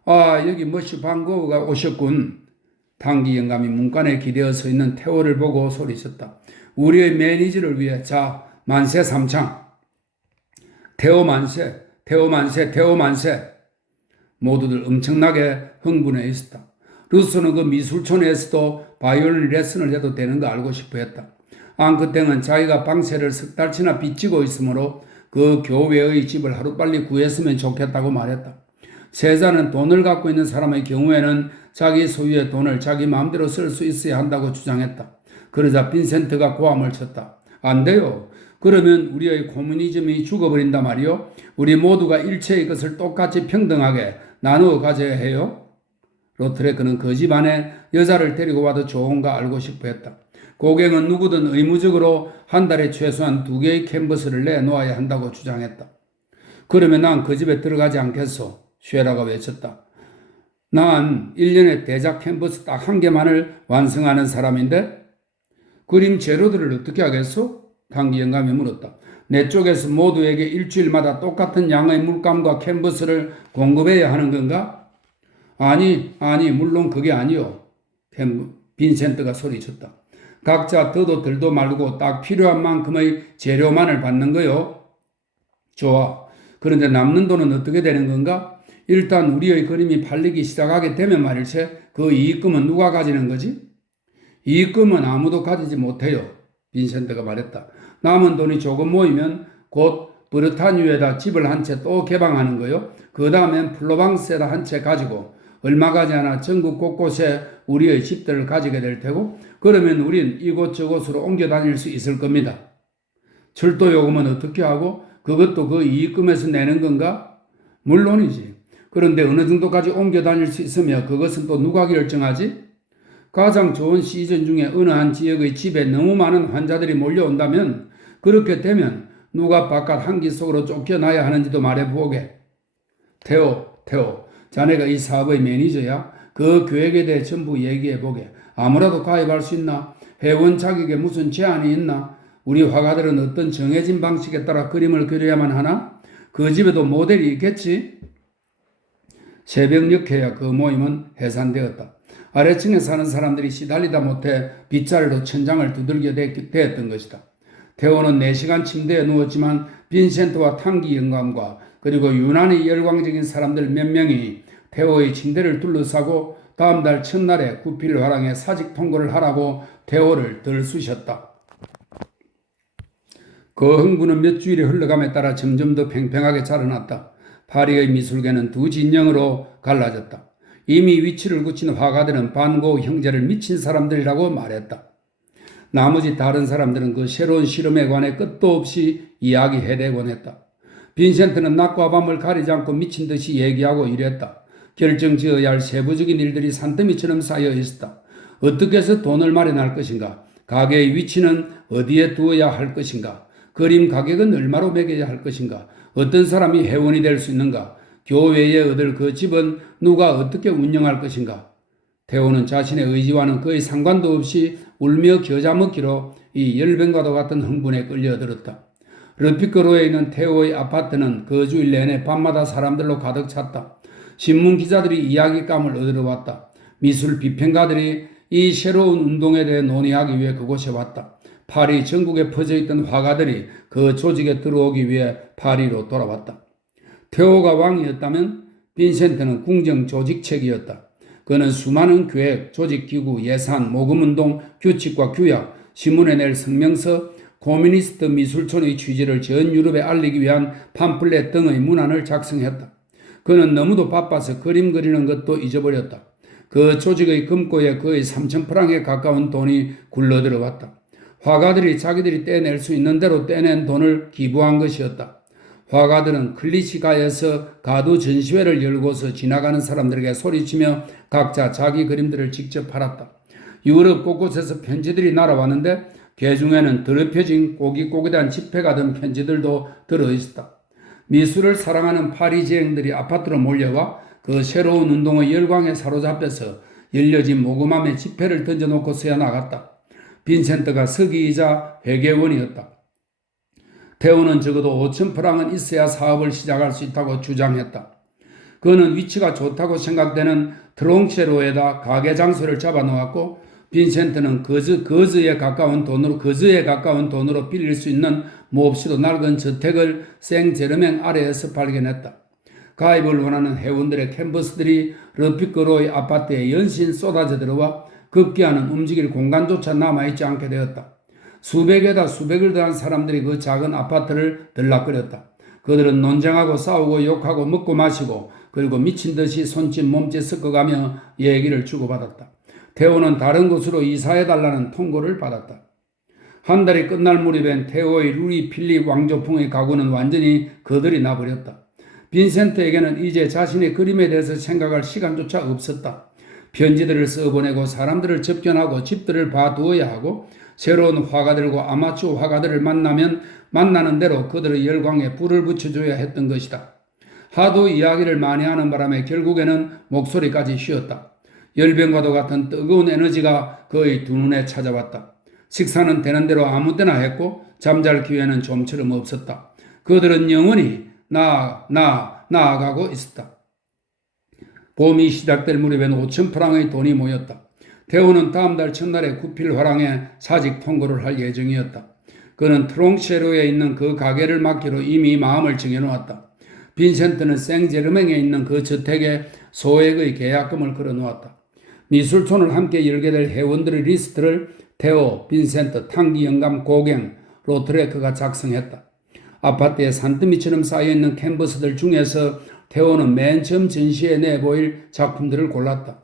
아, 여기 머슈 방고가 오셨군. 탕기 영감이 문간에 기대어 서 있는 태호를 보고 소리쳤다. 우리의 매니저를 위해 자 만세 삼창. 태호 만세, 태호 만세, 태호 만세. 모두들 엄청나게 흥분해 있었다. 루소는 그 미술촌에서도 바이올린 레슨을 해도 되는 거 알고 싶어 했다. 앙크땡은 자기가 방세를 석 달치나 빚지고 있으므로 그 교회의 집을 하루빨리 구했으면 좋겠다고 말했다. 세자는 돈을 갖고 있는 사람의 경우에는 자기 소유의 돈을 자기 마음대로 쓸 수 있어야 한다고 주장했다. 그러자 빈센트가 고함을 쳤다. 안 돼요. 그러면 우리의 코뮤니즘이 죽어버린단 말이요. 우리 모두가 일체의 것을 똑같이 평등하게 나누어 가져야 해요. 로트레크는 그 집안에 여자를 데리고 와도 좋은가 알고 싶어 했다. 고객은 누구든 의무적으로 한 달에 최소한 2개의 캔버스를 내놓아야 한다고 주장했다. 그러면 난 그 집에 들어가지 않겠소. 쉐라가 외쳤다. 난 1년에 대작 캔버스 딱 1개만을 완성하는 사람인데 그림 재료들을 어떻게 하겠소? 당기 영감이 물었다. 내 쪽에서 모두에게 일주일마다 똑같은 양의 물감과 캔버스를 공급해야 하는 건가? 아니, 물론 그게 아니요. 빈센트가 소리쳤다. 각자 더도 덜도 말고 딱 필요한 만큼의 재료만을 받는 거요. 좋아. 그런데 남는 돈은 어떻게 되는 건가? 일단 우리의 그림이 팔리기 시작하게 되면 말일세 그 이익금은 누가 가지는 거지? 이익금은 아무도 가지지 못해요. 빈센트가 말했다. 남은 돈이 조금 모이면 곧 브르타뉴에다 집을 한 채 또 개방하는 거요. 그 다음엔 플로방스에다 한 채 가지고 얼마 가지 않아 전국 곳곳에 우리의 집들을 가지게 될 테고 그러면 우린 이곳저곳으로 옮겨 다닐 수 있을 겁니다. 철도 요금은 어떻게 하고 그것도 그 이익금에서 내는 건가? 물론이지. 그런데 어느 정도까지 옮겨 다닐 수 있으며 그것은 또 누가 결정하지? 가장 좋은 시즌 중에 어느 한 지역의 집에 너무 많은 환자들이 몰려온다면 그렇게 되면 누가 바깥 한기 속으로 쫓겨나야 하는지도 말해보게. 테오, 자네가 이 사업의 매니저야? 그 계획에 대해 전부 얘기해보게. 아무라도 가입할 수 있나? 회원 자격에 무슨 제한이 있나? 우리 화가들은 어떤 정해진 방식에 따라 그림을 그려야만 하나? 그 집에도 모델이 있겠지? 새벽 6회야 그 모임은 해산되었다. 아래층에 사는 사람들이 시달리다 못해 빗자루로 천장을 두들겨 대었던 것이다. 태호는 4시간 침대에 누웠지만 빈센트와 탕기 영감과 그리고 유난히 열광적인 사람들 몇 명이 태호의 침대를 둘러싸고 다음 달 첫날에 구필화랑에 사직 통고를 하라고 태호를 들쑤셨다. 그 흥분은 몇 주일이 흘러감에 따라 점점 더 팽팽하게 자라났다. 파리의 미술계는 두 진영으로 갈라졌다. 이미 위치를 굳힌 화가들은 반고 형제를 미친 사람들이라고 말했다. 나머지 다른 사람들은 그 새로운 실험에 관해 끝도 없이 이야기해대곤 했다. 빈센트는 낮과 밤을 가리지 않고 미친 듯이 얘기하고 이랬다. 결정지어야 할 세부적인 일들이 산더미처럼 쌓여 있었다. 어떻게 해서 돈을 마련할 것인가? 가게의 위치는 어디에 두어야 할 것인가? 그림 가격은 얼마로 매겨야 할 것인가? 어떤 사람이 회원이 될 수 있는가? 교회에 얻을 그 집은 누가 어떻게 운영할 것인가? 태호는 자신의 의지와는 거의 상관도 없이 울며 겨자 먹기로 이 열병과도 같은 흥분에 끌려들었다. 르피크로에 있는 태호의 아파트는 그 주일 내내 밤마다 사람들로 가득 찼다. 신문 기자들이 이야기감을 얻으러 왔다. 미술 비평가들이 이 새로운 운동에 대해 논의하기 위해 그곳에 왔다. 파리 전국에 퍼져있던 화가들이 그 조직에 들어오기 위해 파리로 돌아왔다. 태호가 왕이었다면 빈센트는 궁정 조직책이었다. 그는 수많은 계획, 조직기구, 예산, 모금운동, 규칙과 규약, 신문에 낼 성명서, 코미니스트 미술촌의 취지를 전 유럽에 알리기 위한 팜플렛 등의 문안을 작성했다. 그는 너무도 바빠서 그림 그리는 것도 잊어버렸다. 그 조직의 금고에 거의 3,000프랑에 가까운 돈이 굴러들어왔다. 화가들이 자기들이 떼낼 수 있는 대로 떼낸 돈을 기부한 것이었다. 화가들은 클리시가에서 가두 전시회를 열고서 지나가는 사람들에게 소리치며 각자 자기 그림들을 직접 팔았다. 유럽 곳곳에서 편지들이 날아왔는데 그 중에는 더럽혀진 꼬깃꼬깃한 지폐가 든 편지들도 들어있었다. 미술을 사랑하는 파리지행들이 아파트로 몰려와 그 새로운 운동의 열광에 사로잡혀서 열려진 모금함에 지폐를 던져놓고 서야 나갔다. 빈센트가 서기이자 회계원이었다. 태호는 적어도 5,000프랑은 있어야 사업을 시작할 수 있다고 주장했다. 그는 위치가 좋다고 생각되는 트롱체로에다 가게 장소를 잡아놓았고 빈센트는 거즈에 가까운 돈으로 빌릴 수 있는 몹시도 낡은 저택을 생제르맹 아래에서 발견했다. 가입을 원하는 회원들의 캔버스들이 르피크로의 아파트에 연신 쏟아져 들어와 급기야는 움직일 공간조차 남아있지 않게 되었다. 수백에다 수백을 더한 사람들이 그 작은 아파트를 들락거렸다. 그들은 논쟁하고 싸우고 욕하고 먹고 마시고 그리고 미친 듯이 손짓 몸짓 섞어가며 얘기를 주고받았다. 태호는 다른 곳으로 이사해달라는 통고를 받았다. 한 달이 끝날 무렵엔 태호의 루이 필립 왕조풍의 가구는 완전히 거들이 나버렸다. 빈센트에게는 이제 자신의 그림에 대해서 생각할 시간조차 없었다. 편지들을 써보내고 사람들을 접견하고 집들을 봐두어야 하고 새로운 화가들과 아마추어 화가들을 만나면 만나는 대로 그들의 열광에 불을 붙여줘야 했던 것이다. 하도 이야기를 많이 하는 바람에 결국에는 목소리까지 쉬었다. 열병과도 같은 뜨거운 에너지가 그의 두 눈에 찾아왔다. 식사는 되는 대로 아무 때나 했고 잠잘 기회는 좀처럼 없었다. 그들은 영원히 나아가고 있었다. 봄이 시작될 무렵엔 5,000프랑의 돈이 모였다. 태호는 다음 달 첫날에 구필화랑에 사직 통고를 할 예정이었다. 그는 트롱쉐르에 있는 그 가게를 맡기로 이미 마음을 정해놓았다. 빈센트는 생제르맹에 있는 그 저택에 소액의 계약금을 걸어놓았다. 미술촌을 함께 열게 될 회원들의 리스트를 테오, 빈센트, 탕기 영감, 고갱, 로트레크가 작성했다. 아파트에 산더미처럼 쌓여있는 캔버스들 중에서 테오는 맨 처음 전시에 내보일 작품들을 골랐다.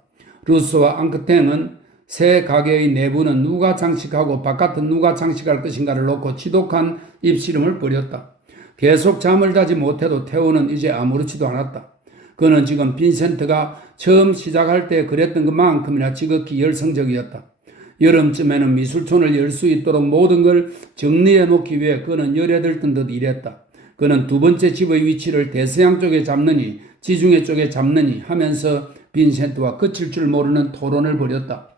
루소와 앙크탱은 새 가게의 내부는 누가 장식하고 바깥은 누가 장식할 것인가를 놓고 지독한 입씨름을 벌였다. 계속 잠을 자지 못해도 테오는 이제 아무렇지도 않았다. 그는 지금 빈센트가 처음 시작할 때 그랬던 것만큼이나 지극히 열성적이었다. 여름쯤에는 미술촌을 열 수 있도록 모든 걸 정리해 놓기 위해 그는 열에 들뜬 듯 일했다. 그는 두 번째 집의 위치를 대서양 쪽에 잡느니 지중해 쪽에 잡느니 하면서 빈센트와 그칠 줄 모르는 토론을 벌였다.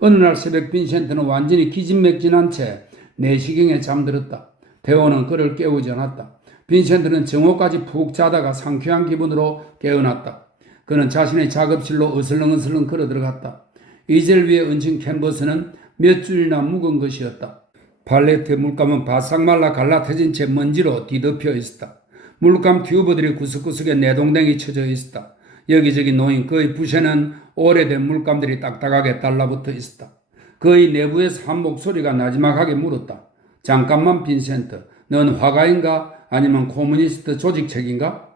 어느 날 새벽 빈센트는 완전히 기진맥진한 채 내시경에 잠들었다. 테오는 그를 깨우지 않았다. 빈센트는 정오까지 푹 자다가 상쾌한 기분으로 깨어났다. 그는 자신의 작업실로 어슬렁어슬렁 걸어 들어갔다. 이젤 위에 얹힌 캔버스는 몇 줄이나 묵은 것이었다. 팔레트 물감은 바싹 말라 갈라터진 채 먼지로 뒤덮여 있었다. 물감 튜브들이 구석구석에 내동댕이 쳐져 있었다. 여기저기 놓인 그의 붓에는 오래된 물감들이 딱딱하게 달라붙어 있었다. 그의 내부에서 한 목소리가 나지막하게 물었다. 잠깐만 빈센트, 넌 화가인가 아니면 코뮤니스트 조직책인가?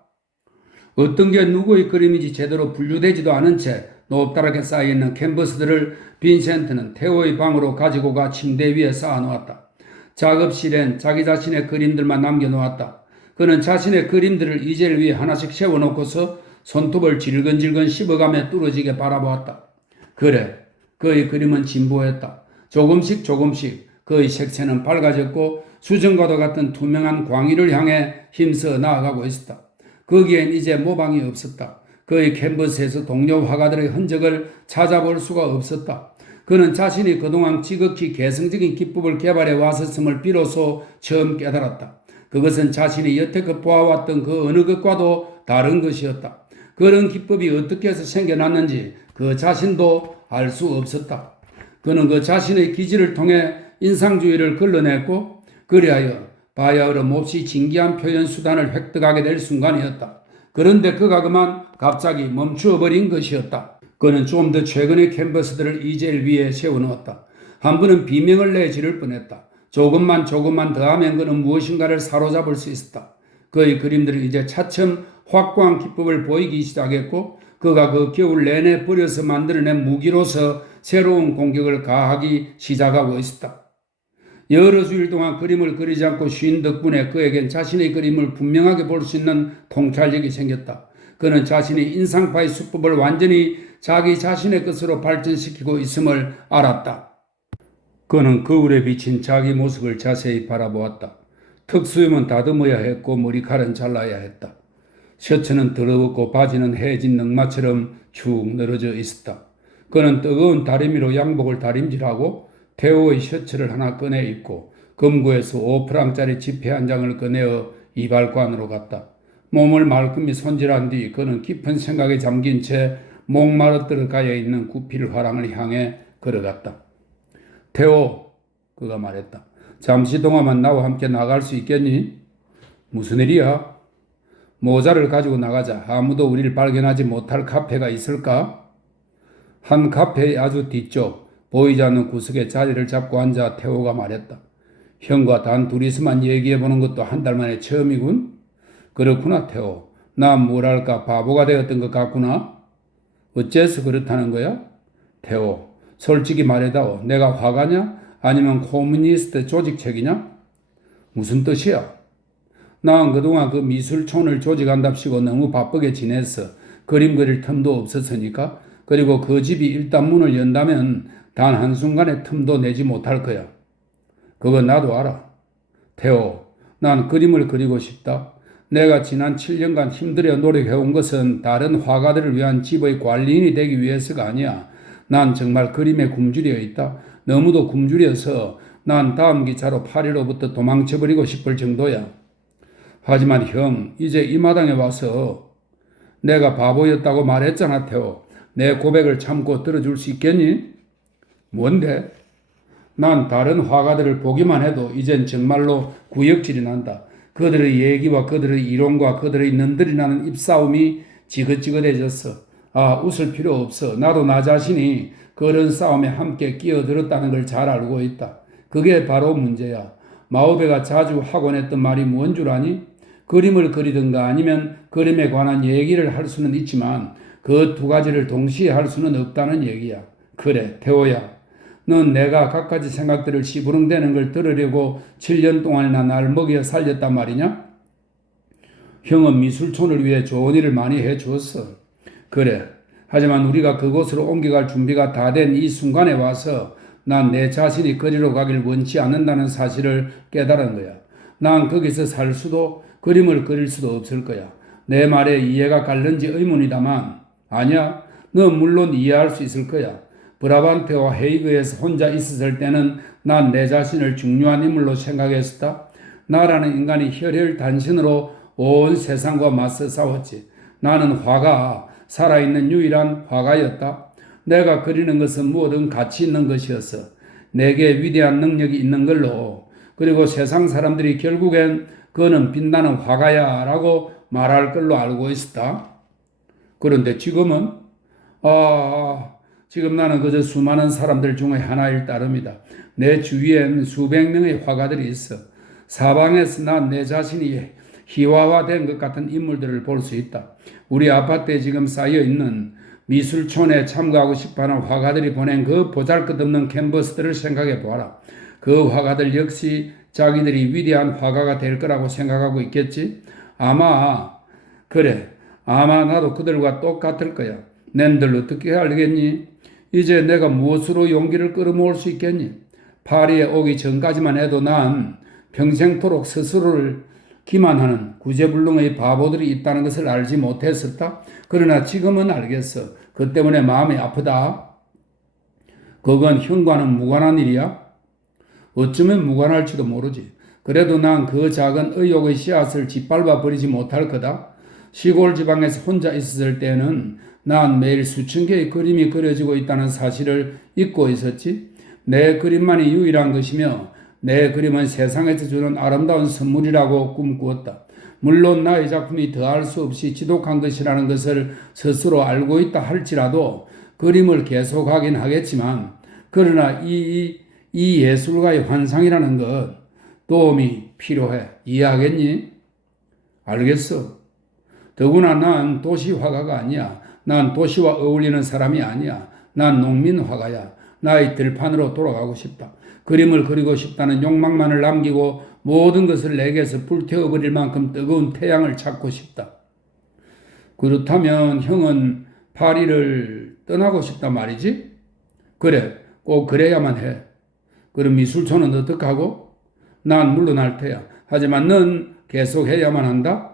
어떤 게 누구의 그림인지 제대로 분류되지도 않은 채 높다랗게 쌓여있는 캔버스들을 빈센트는 테오의 방으로 가지고 가 침대 위에 쌓아놓았다. 작업실엔 자기 자신의 그림들만 남겨놓았다. 그는 자신의 그림들을 이젤 위에 하나씩 세워놓고서 손톱을 질근질근 씹어가며 뚫어지게 바라보았다. 그래, 그의 그림은 진보했다. 조금씩 그의 색채는 밝아졌고 수정과도 같은 투명한 광의를 향해 힘써 나아가고 있었다. 거기엔 이제 모방이 없었다. 그의 캔버스에서 동료 화가들의 흔적을 찾아볼 수가 없었다. 그는 자신이 그동안 지극히 개성적인 기법을 개발해 왔었음을 비로소 처음 깨달았다. 그것은 자신이 여태껏 보아왔던 그 어느 것과도 다른 것이었다. 그런 기법이 어떻게 해서 생겨났는지 그 자신도 알 수 없었다. 그는 그 자신의 기질을 통해 인상주의를 걸러냈고 그리하여 바야흐로 몹시 진기한 표현 수단을 획득하게 될 순간이었다. 그런데 그가 그만 갑자기 멈추어버린 것이었다. 그는 좀 더 최근의 캔버스들을 이젤 위에 세워놓았다. 한 번은 비명을 내 지를 뻔했다. 조금만 더 하면 그는 무엇인가를 사로잡을 수 있었다. 그의 그림들은 이제 차츰 확고한 기법을 보이기 시작했고 그가 그 겨울 내내 버려서 만들어낸 무기로서 새로운 공격을 가하기 시작하고 있었다. 여러 주일 동안 그림을 그리지 않고 쉰 덕분에 그에겐 자신의 그림을 분명하게 볼 수 있는 통찰력이 생겼다. 그는 자신의 인상파의 수법을 완전히 자기 자신의 것으로 발전시키고 있음을 알았다. 그는 거울에 비친 자기 모습을 자세히 바라보았다. 턱수염은 다듬어야 했고 머리칼은 잘라야 했다. 셔츠는 더러웠고 바지는 해진 넝마처럼 축 늘어져 있었다. 그는 뜨거운 다리미로 양복을 다림질하고 테오의 셔츠를 하나 꺼내 입고 금고에서 5프랑짜리 지폐 한 장을 꺼내어 이발관으로 갔다. 몸을 말끔히 손질한 뒤 그는 깊은 생각에 잠긴 채 목마르도록 가여있는 구필 화랑을 향해 걸어갔다. 테오, 그가 말했다. 잠시 동안만 나와 함께 나갈 수 있겠니? 무슨 일이야? 모자를 가지고 나가자. 아무도 우리를 발견하지 못할 카페가 있을까? 한 카페의 아주 뒤쪽 보이지 않는 구석에 자리를 잡고 앉아 테오가 말했다. 형과 단 둘이서만 얘기해보는 것도 한 달 만에 처음이군? 그렇구나 테오. 나 뭐랄까 바보가 되었던 것 같구나? 어째서 그렇다는 거야? 테오, 솔직히 말해다오. 내가 화가냐? 아니면 코뮤니스트 조직책이냐? 무슨 뜻이야? 난 그동안 그 미술촌을 조직한답시고 너무 바쁘게 지냈어. 그림 그릴 틈도 없었으니까. 그리고 그 집이 일단 문을 연다면 단 한순간의 틈도 내지 못할 거야. 그건 나도 알아. 태호, 난 그림을 그리고 싶다. 내가 지난 7년간 힘들여 노력해온 것은 다른 화가들을 위한 집의 관리인이 되기 위해서가 아니야. 난 정말 그림에 굶주려 있다. 너무도 굶주려서 난 다음 기차로 파리로부터 도망쳐버리고 싶을 정도야. 하지만 형, 이제 이 마당에 와서 내가 바보였다고 말했잖아, 태호. 내 고백을 참고 들어줄 수 있겠니? 뭔데? 난 다른 화가들을 보기만 해도 이젠 정말로 구역질이 난다. 그들의 얘기와 그들의 이론과 그들의 는들이 나는 입싸움이 지긋지긋해졌어. 아, 웃을 필요 없어. 나도 나 자신이 그런 싸움에 함께 끼어들었다는 걸 잘 알고 있다. 그게 바로 문제야. 마오베가 자주 하곤 했던 말이 뭔 줄 아니? 그림을 그리든가 아니면 그림에 관한 얘기를 할 수는 있지만 그 두 가지를 동시에 할 수는 없다는 얘기야. 그래, 태호야. 넌 내가 갖가지 생각들을 시부릉대는 걸 들으려고 7년 동안이나 날 먹여 살렸단 말이냐? 형은 미술촌을 위해 좋은 일을 많이 해주었어. 그래. 하지만 우리가 그곳으로 옮겨갈 준비가 다 된 이 순간에 와서 난 내 자신이 그리로 가길 원치 않는다는 사실을 깨달은 거야. 난 거기서 살 수도 그림을 그릴 수도 없을 거야. 내 말에 이해가 갈는지 의문이다만 아니야. 넌 물론 이해할 수 있을 거야. 브라반테와 헤이그에서 혼자 있었을 때는 난 내 자신을 중요한 인물로 생각했었다. 나라는 인간이 혈혈단신으로 온 세상과 맞서 싸웠지. 나는 화가, 살아있는 유일한 화가였다. 내가 그리는 것은 무엇든 가치 있는 것이었어. 내게 위대한 능력이 있는 걸로. 그리고 세상 사람들이 결국엔 그는 빛나는 화가야 라고 말할 걸로 알고 있었다. 그런데 지금은 지금 나는 그저 수많은 사람들 중에 하나일 따름이다. 내 주위엔 수백 명의 화가들이 있어. 사방에서 난 내 자신이 희화화된 것 같은 인물들을 볼 수 있다. 우리 아파트에 지금 쌓여있는 미술촌에 참가하고 싶어하는 화가들이 보낸 그 보잘것없는 캔버스들을 생각해 보아라. 그 화가들 역시 자기들이 위대한 화가가 될 거라고 생각하고 있겠지? 그래. 아마 나도 그들과 똑같을 거야. 낸들 어떻게 알겠니? 이제 내가 무엇으로 용기를 끌어모을 수 있겠니? 파리에 오기 전까지만 해도 난 평생토록 스스로를 기만하는 구제불능의 바보들이 있다는 것을 알지 못했었다. 그러나 지금은 알겠어. 그 때문에 마음이 아프다. 그건 형과는 무관한 일이야? 어쩌면 무관할지도 모르지. 그래도 난 그 작은 의욕의 씨앗을 짓밟아 버리지 못할 거다. 시골 지방에서 혼자 있었을 때는 난 매일 수천 개의 그림이 그려지고 있다는 사실을 잊고 있었지. 내 그림만이 유일한 것이며 내 그림은 세상에서 주는 아름다운 선물이라고 꿈꾸었다. 물론 나의 작품이 더할 수 없이 지독한 것이라는 것을 스스로 알고 있다 할지라도 그림을 계속하긴 하겠지만 그러나 이 예술가의 환상이라는 것 도움이 필요해. 이해하겠니? 알겠어. 더구나 난 도시 화가가 아니야. 난 도시와 어울리는 사람이 아니야. 난 농민 화가야. 나의 들판으로 돌아가고 싶다. 그림을 그리고 싶다는 욕망만을 남기고 모든 것을 내게서 불태워버릴 만큼 뜨거운 태양을 찾고 싶다. 그렇다면 형은 파리를 떠나고 싶단 말이지? 그래, 꼭 그래야만 해. 그럼 미술촌은 어떡하고? 난 물러날 테야. 하지만 넌 계속 해야만 한다?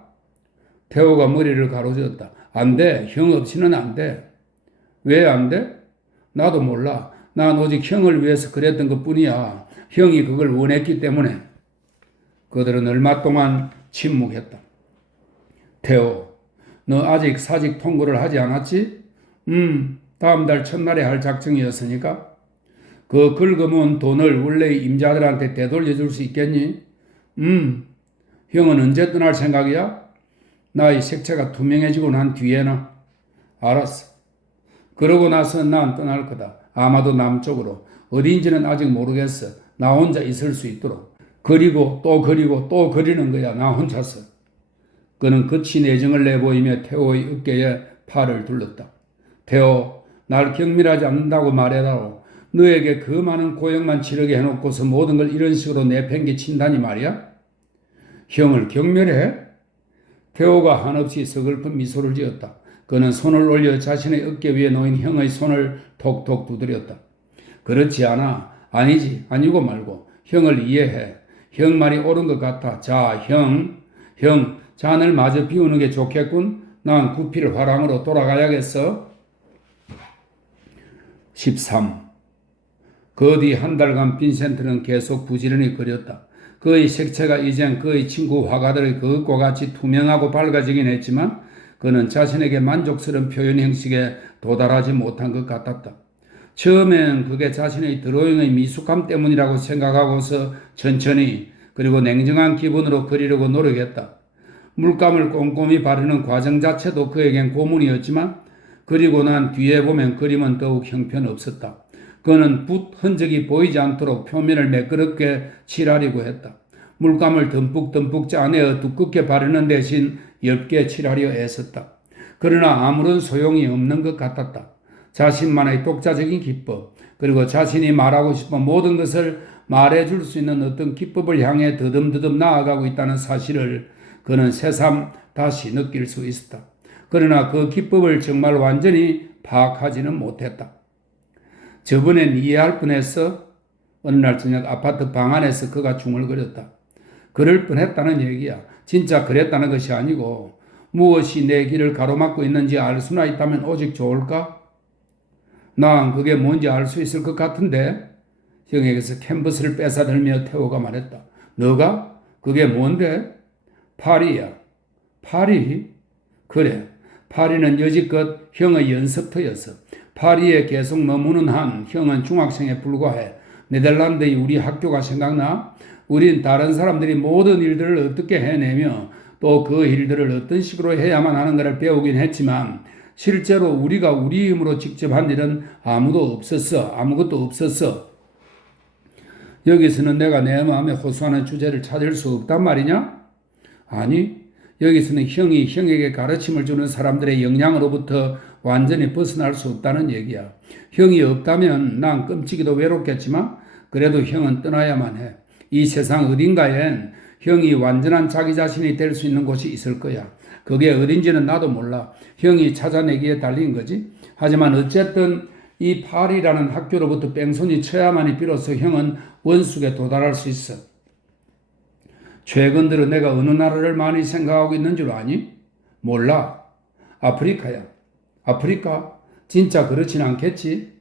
태호가 머리를 가로저었다. 안 돼. 형 없이는 안 돼. 왜 안 돼? 나도 몰라. 난 오직 형을 위해서 그랬던 것뿐이야. 형이 그걸 원했기 때문에. 그들은 얼마 동안 침묵했다. 태호, 너 아직 사직 통보를 하지 않았지? 다음 달 첫날에 할 작정이었으니까. 그 긁어모은 돈을 원래의 임자들한테 되돌려줄 수 있겠니? 형은 언제 떠날 생각이야? 나의 색채가 투명해지고 난 뒤에나. 알았어. 그러고 나서 난 떠날 거다. 아마도 남쪽으로. 어딘지는 아직 모르겠어. 나 혼자 있을 수 있도록. 그리고 또 그리는 거야. 나 혼자서. 그는 끝이 내정을 내보이며 태호의 어깨에 팔을 둘렀다. 태호, 날 경멸하지 않는다고 말해다오. 너에게 그 많은 고역만 치르게 해놓고서 모든 걸 이런 식으로 내팽개친다니 말이야? 형을 경멸해? 태호가 한없이 서글픈 미소를 지었다. 그는 손을 올려 자신의 어깨 위에 놓인 형의 손을 톡톡 두드렸다. 그렇지 않아. 아니지. 아니고 말고. 형을 이해해. 형 말이 옳은 것 같아. 자, 형, 잔을 마저 비우는 게 좋겠군. 난 구필 화랑으로 돌아가야겠어. 13. 그 뒤 한 달간 빈센트는 계속 부지런히 그렸다. 그의 색채가 이젠 그의 친구 화가들의 그것과 같이 투명하고 밝아지긴 했지만 그는 자신에게 만족스러운 표현 형식에 도달하지 못한 것 같았다. 처음엔 그게 자신의 드로잉의 미숙함 때문이라고 생각하고서 천천히 그리고 냉정한 기분으로 그리려고 노력했다. 물감을 꼼꼼히 바르는 과정 자체도 그에겐 고문이었지만 그리고 난 뒤에 보면 그림은 더욱 형편없었다. 그는 붓 흔적이 보이지 않도록 표면을 매끄럽게 칠하려고 했다. 물감을 듬뿍 짜내어 두껍게 바르는 대신 엷게 칠하려 애썼다. 그러나 아무런 소용이 없는 것 같았다. 자신만의 독자적인 기법, 그리고 자신이 말하고 싶은 모든 것을 말해줄 수 있는 어떤 기법을 향해 더듬더듬 나아가고 있다는 사실을 그는 새삼 다시 느낄 수 있었다. 그러나 그 기법을 정말 완전히 파악하지는 못했다. 저번엔 이해할 뻔했어. 어느 날 저녁 아파트 방 안에서 그가 중얼거렸다. 그럴 뻔했다는 얘기야. 진짜 그랬다는 것이 아니고 무엇이 내 길을 가로막고 있는지 알 수나 있다면 오직 좋을까? 난 그게 뭔지 알 수 있을 것 같은데. 형에게서 캔버스를 뺏어들며 태호가 말했다. 너가? 그게 뭔데? 파리야. 파리? 그래. 파리는 여지껏 형의 연습터였어. 파리에 계속 머무는 한 형은 중학생에 불과해. 네덜란드의 우리 학교가 생각나? 우린 다른 사람들이 모든 일들을 어떻게 해내며 또 그 일들을 어떤 식으로 해야만 하는가를 배우긴 했지만 실제로 우리가 우리 힘으로 직접 한 일은 아무것도 없었어. 여기서는 내가 내 마음에 호소하는 주제를 찾을 수 없단 말이냐? 아니, 여기서는 형이 형에게 가르침을 주는 사람들의 영향으로부터 완전히 벗어날 수 없다는 얘기야. 형이 없다면 난 끔찍이도 외롭겠지만 그래도 형은 떠나야만 해. 이 세상 어딘가엔 형이 완전한 자기 자신이 될 수 있는 곳이 있을 거야. 그게 어딘지는 나도 몰라. 형이 찾아내기에 달린 거지. 하지만 어쨌든 이 파리라는 학교로부터 뺑소니 쳐야만이 비로소 형은 원숙에 도달할 수 있어. 최근 들어 내가 어느 나라를 많이 생각하고 있는 줄 아니? 몰라. 아프리카야. 아프리카? 진짜 그렇진 않겠지?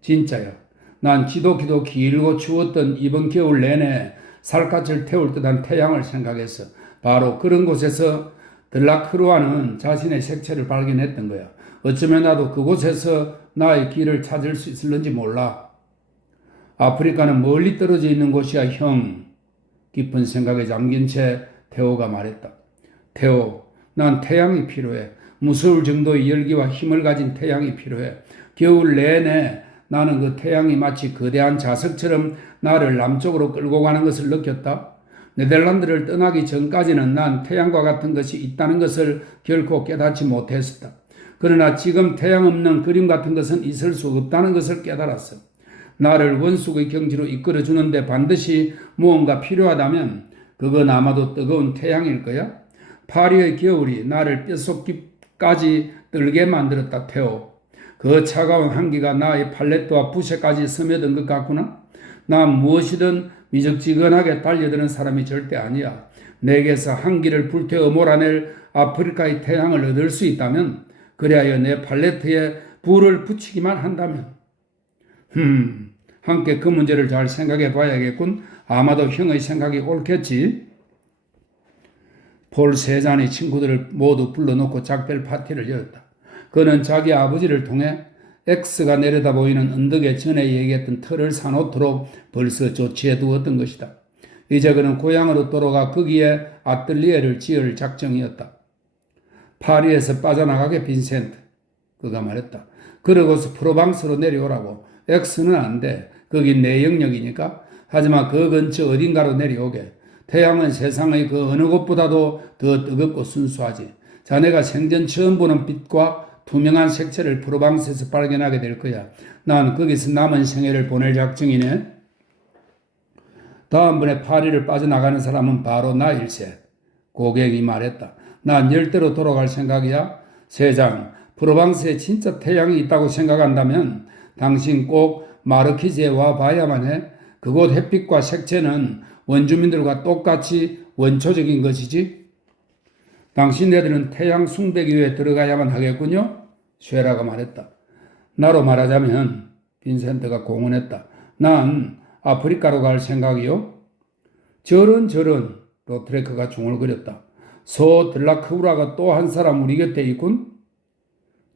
진짜야. 난 지독히도 길고 추웠던 이번 겨울 내내 살갗을 태울 듯한 태양을 생각했어. 바로 그런 곳에서 들라크루아는 자신의 색채를 발견했던 거야. 어쩌면 나도 그곳에서 나의 길을 찾을 수 있을는지 몰라. 아프리카는 멀리 떨어져 있는 곳이야, 형. 깊은 생각에 잠긴 채 태호가 말했다. 태호, 난 태양이 필요해. 무서울 정도의 열기와 힘을 가진 태양이 필요해. 겨울 내내 나는 그 태양이 마치 거대한 자석처럼 나를 남쪽으로 끌고 가는 것을 느꼈다. 네덜란드를 떠나기 전까지는 난 태양과 같은 것이 있다는 것을 결코 깨닫지 못했었다. 그러나 지금 태양 없는 그림 같은 것은 있을 수 없다는 것을 깨달았어. 나를 원숙의 경지로 이끌어주는데 반드시 무언가 필요하다면 그건 아마도 뜨거운 태양일 거야. 파리의 겨울이 나를 뼛속까지 떨게 만들었다, 태호. 그 차가운 한기가 나의 팔레트와 붓에까지 스며든 것 같구나. 난 무엇이든 미적지근하게 달려드는 사람이 절대 아니야. 내게서 한기를 불태워 몰아낼 아프리카의 태양을 얻을 수 있다면, 그리하여 내 팔레트에 불을 붙이기만 한다면. 함께 그 문제를 잘 생각해 봐야겠군. 아마도 형의 생각이 옳겠지. 폴 세잔이 친구들을 모두 불러놓고 작별 파티를 열었다. 그는 자기 아버지를 통해 X가 내려다 보이는 언덕에 전에 얘기했던 틀을 사놓도록 벌써 조치해 두었던 것이다. 이제 그는 고향으로 돌아가 거기에 아틀리에를 지을 작정이었다. 파리에서 빠져나가게 빈센트. 그가 말했다. 그러고서 프로방스로 내려오라고. X는 안 돼. 거긴 내 영역이니까. 하지만 그 근처 어딘가로 내려오게. 태양은 세상의 그 어느 곳보다도 더 뜨겁고 순수하지. 자네가 생전 처음 보는 빛과 투명한 색채를 프로방스에서 발견하게 될 거야. 난 거기서 남은 생애를 보낼 작정이네. 다음번에 파리를 빠져나가는 사람은 바로 나일세. 고객이 말했다. 난 열대로 돌아갈 생각이야. 세장, 프로방스에 진짜 태양이 있다고 생각한다면 당신 꼭 마르키즈에 와 봐야만 해. 그곳 햇빛과 색채는 원주민들과 똑같이 원초적인 것이지. 당신네들은 태양 숭배기 위해 들어가야만 하겠군요. 쉐라가 말했다. 나로 말하자면 빈센트가 공언했다. 난 아프리카로 갈 생각이요. 저런 로트레크가 중얼거렸다. 소 들라크우라가 또 한 사람 우리 곁에 있군.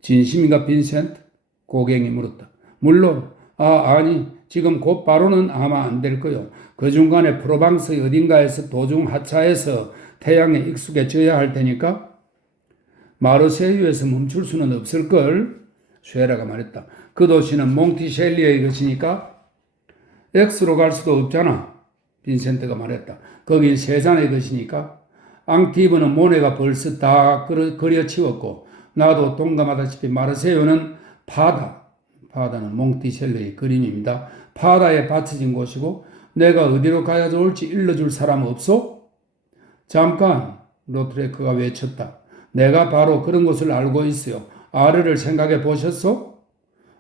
진심인가 빈센트? 고갱이 물었다. 물론. 아니 지금 곧바로는 아마 안 될 거요. 그 중간에 프로방스 어딘가에서 도중 하차해서 태양에 익숙해져야 할 테니까. 마르세유에서 멈출 수는 없을걸. 쉐라가 말했다. 그 도시는 몽티셸리의 것이니까. 엑스로 갈 수도 없잖아. 빈센트가 말했다. 거긴 세잔의 것이니까. 앙티브는 모네가 벌써 다 그려치웠고 나도 동감하다시피 마르세유는 바다는 몽티셀레의 그림입니다. 바다에 받쳐진 곳이고 내가 어디로 가야 좋을지 일러줄 사람 없소? 잠깐, 로트레크가 외쳤다. 내가 바로 그런 곳을 알고 있어요. 아르를 생각해 보셨소?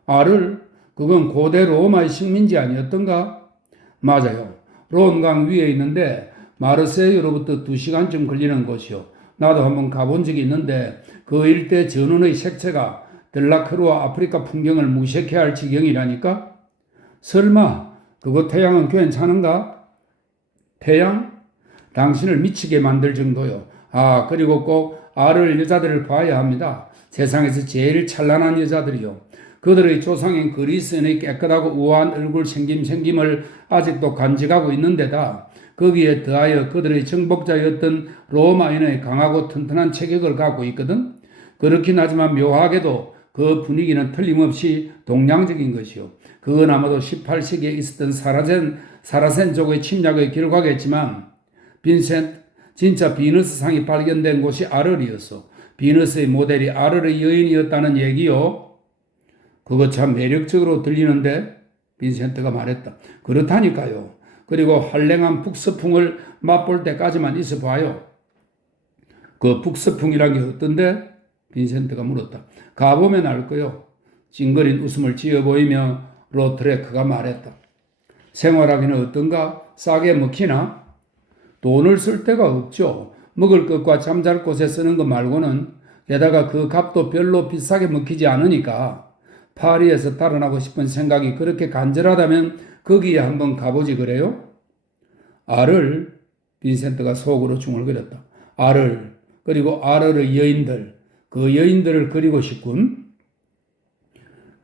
아르? 그건 고대 로마의 식민지 아니었던가? 맞아요. 론강 위에 있는데 마르세유로부터 2시간쯤 걸리는 곳이요. 나도 한번 가본 적이 있는데 그 일대 전원의 색채가 들라크루와 아프리카 풍경을 무색해 할 지경이라니까? 설마 그거 태양은 괜찮은가? 태양? 당신을 미치게 만들 정도요. 그리고 꼭 아를 여자들을 봐야 합니다. 세상에서 제일 찬란한 여자들이요. 그들의 조상인 그리스인의 깨끗하고 우아한 얼굴 생김을 아직도 간직하고 있는데다 거기에 더하여 그들의 정복자였던 로마인의 강하고 튼튼한 체격을 갖고 있거든. 그렇긴 하지만 묘하게도 그 분위기는 틀림없이 동양적인 것이요. 그건 아마도 18세기에 있었던 사라센족의 침략의 결과겠지만 빈센트, 진짜 비너스상이 발견된 곳이 아르리였어. 비너스의 모델이 아르르의 여인이었다는 얘기요. 그거 참 매력적으로 들리는데 빈센트가 말했다. 그렇다니까요. 그리고 한랭한 북서풍을 맛볼 때까지만 있어봐요. 그 북서풍이란 게 어떤데? 빈센트가 물었다. 가보면 알 거요. 찡그린 웃음을 지어 보이며 로트레크가 말했다. 생활하기는 어떤가? 싸게 먹히나? 돈을 쓸 데가 없죠. 먹을 것과 잠잘 곳에 쓰는 것 말고는. 게다가 그 값도 별로 비싸게 먹히지 않으니까 파리에서 달아나고 싶은 생각이 그렇게 간절하다면 거기에 한번 가보지 그래요? 아를, 빈센트가 속으로 중얼거렸다. 아를, 그리고 아르의 여인들, 그 여인들을 그리고 싶군.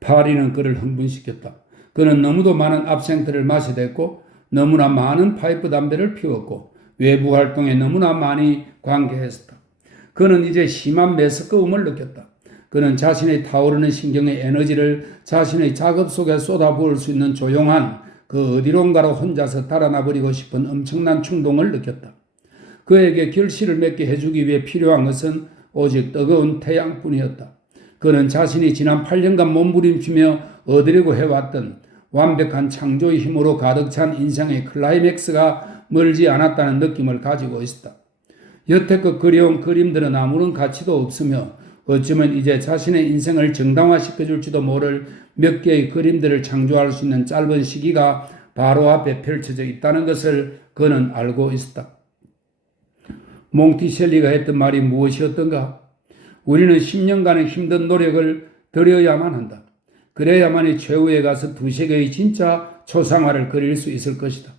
파리는 그를 흥분시켰다. 그는 너무도 많은 압생트를 마시댔고 너무나 많은 파이프 담배를 피웠고 외부 활동에 너무나 많이 관계했었다. 그는 이제 심한 메스꺼움을 느꼈다. 그는 자신의 타오르는 신경의 에너지를 자신의 작업 속에 쏟아부을 수 있는 조용한 그 어디론가로 혼자서 달아나 버리고 싶은 엄청난 충동을 느꼈다. 그에게 결실을 맺게 해주기 위해 필요한 것은 오직 뜨거운 태양뿐이었다. 그는 자신이 지난 8년간 몸부림치며 얻으려고 해왔던 완벽한 창조의 힘으로 가득 찬 인생의 클라이맥스가 멀지 않았다는 느낌을 가지고 있었다. 여태껏 그려온 그림들은 아무런 가치도 없으며 어쩌면 이제 자신의 인생을 정당화시켜줄지도 모를 몇 개의 그림들을 창조할 수 있는 짧은 시기가 바로 앞에 펼쳐져 있다는 것을 그는 알고 있었다. 몽티셀리가 했던 말이 무엇이었던가? 우리는 10년간의 힘든 노력을 들여야만 한다. 그래야만이 최후에 가서 두 세계의 진짜 초상화를 그릴 수 있을 것이다.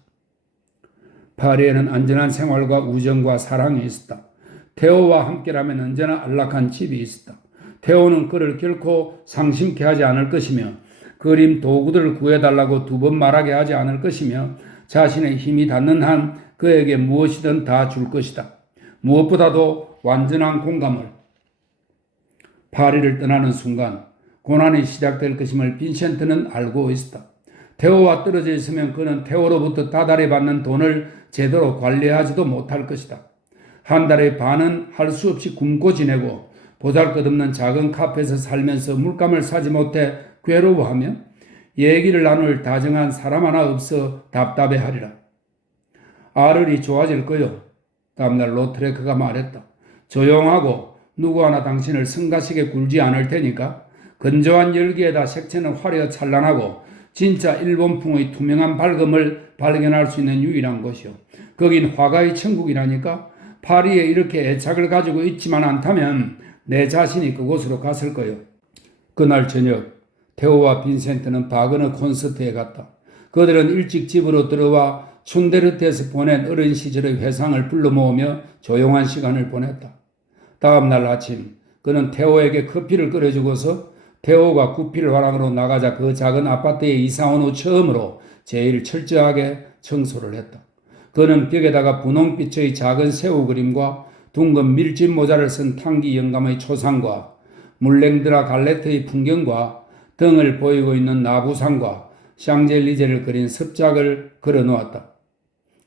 파리에는 안전한 생활과 우정과 사랑이 있었다. 테오와 함께라면 언제나 안락한 집이 있었다. 테오는 그를 결코 상심케 하지 않을 것이며 그림 도구들을 구해달라고 2번 말하게 하지 않을 것이며 자신의 힘이 닿는 한 그에게 무엇이든 다 줄 것이다. 무엇보다도 완전한 공감을. 파리를 떠나는 순간 고난이 시작될 것임을 빈센트는 알고 있었다. 테오와 떨어져 있으면 그는 테오로부터 다달이 받는 돈을 제대로 관리하지도 못할 것이다. 한 달의 반은 할 수 없이 굶고 지내고 보잘것없는 작은 카페에서 살면서 물감을 사지 못해 괴로워하며 얘기를 나눌 다정한 사람 하나 없어 답답해하리라. 아르리 좋아질 거요. 다음날 로트레크가 말했다. 조용하고 누구 하나 당신을 성가시게 굴지 않을 테니까. 건조한 열기에다 색채는 화려 찬란하고 진짜 일본풍의 투명한 밝음을 발견할 수 있는 유일한 곳이요. 거긴 화가의 천국이라니까. 파리에 이렇게 애착을 가지고 있지만 않다면 내 자신이 그곳으로 갔을 거요. 그날 저녁 테오와 빈센트는 바그너 콘서트에 갔다. 그들은 일찍 집으로 들어와 춘데르트에서 보낸 어린 시절의 회상을 불러 모으며 조용한 시간을 보냈다. 다음 날 아침 그는 테오에게 커피를 끓여주고서 테오가 구필화랑으로 나가자 그 작은 아파트에 이사온 후 처음으로 제일 철저하게 청소를 했다. 그는 벽에다가 분홍빛의 작은 새우 그림과 둥근 밀짚 모자를 쓴 탕기 영감의 초상과 물랭드라 갈레트의 풍경과 등을 보이고 있는 나부상과 샹젤리제를 그린 습작을 걸어놓았다.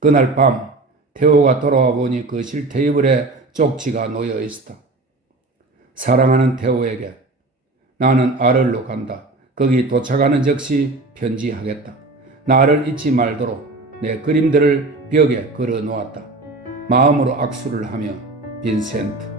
그날 밤 테오가 돌아와 보니 거실 테이블에 쪽지가 놓여 있었다. 사랑하는 테오에게 나는 아를로 간다. 거기 도착하는 즉시 편지하겠다. 나를 잊지 말도록 내 그림들을 벽에 걸어 놓았다. 마음으로 악수를 하며 빈센트.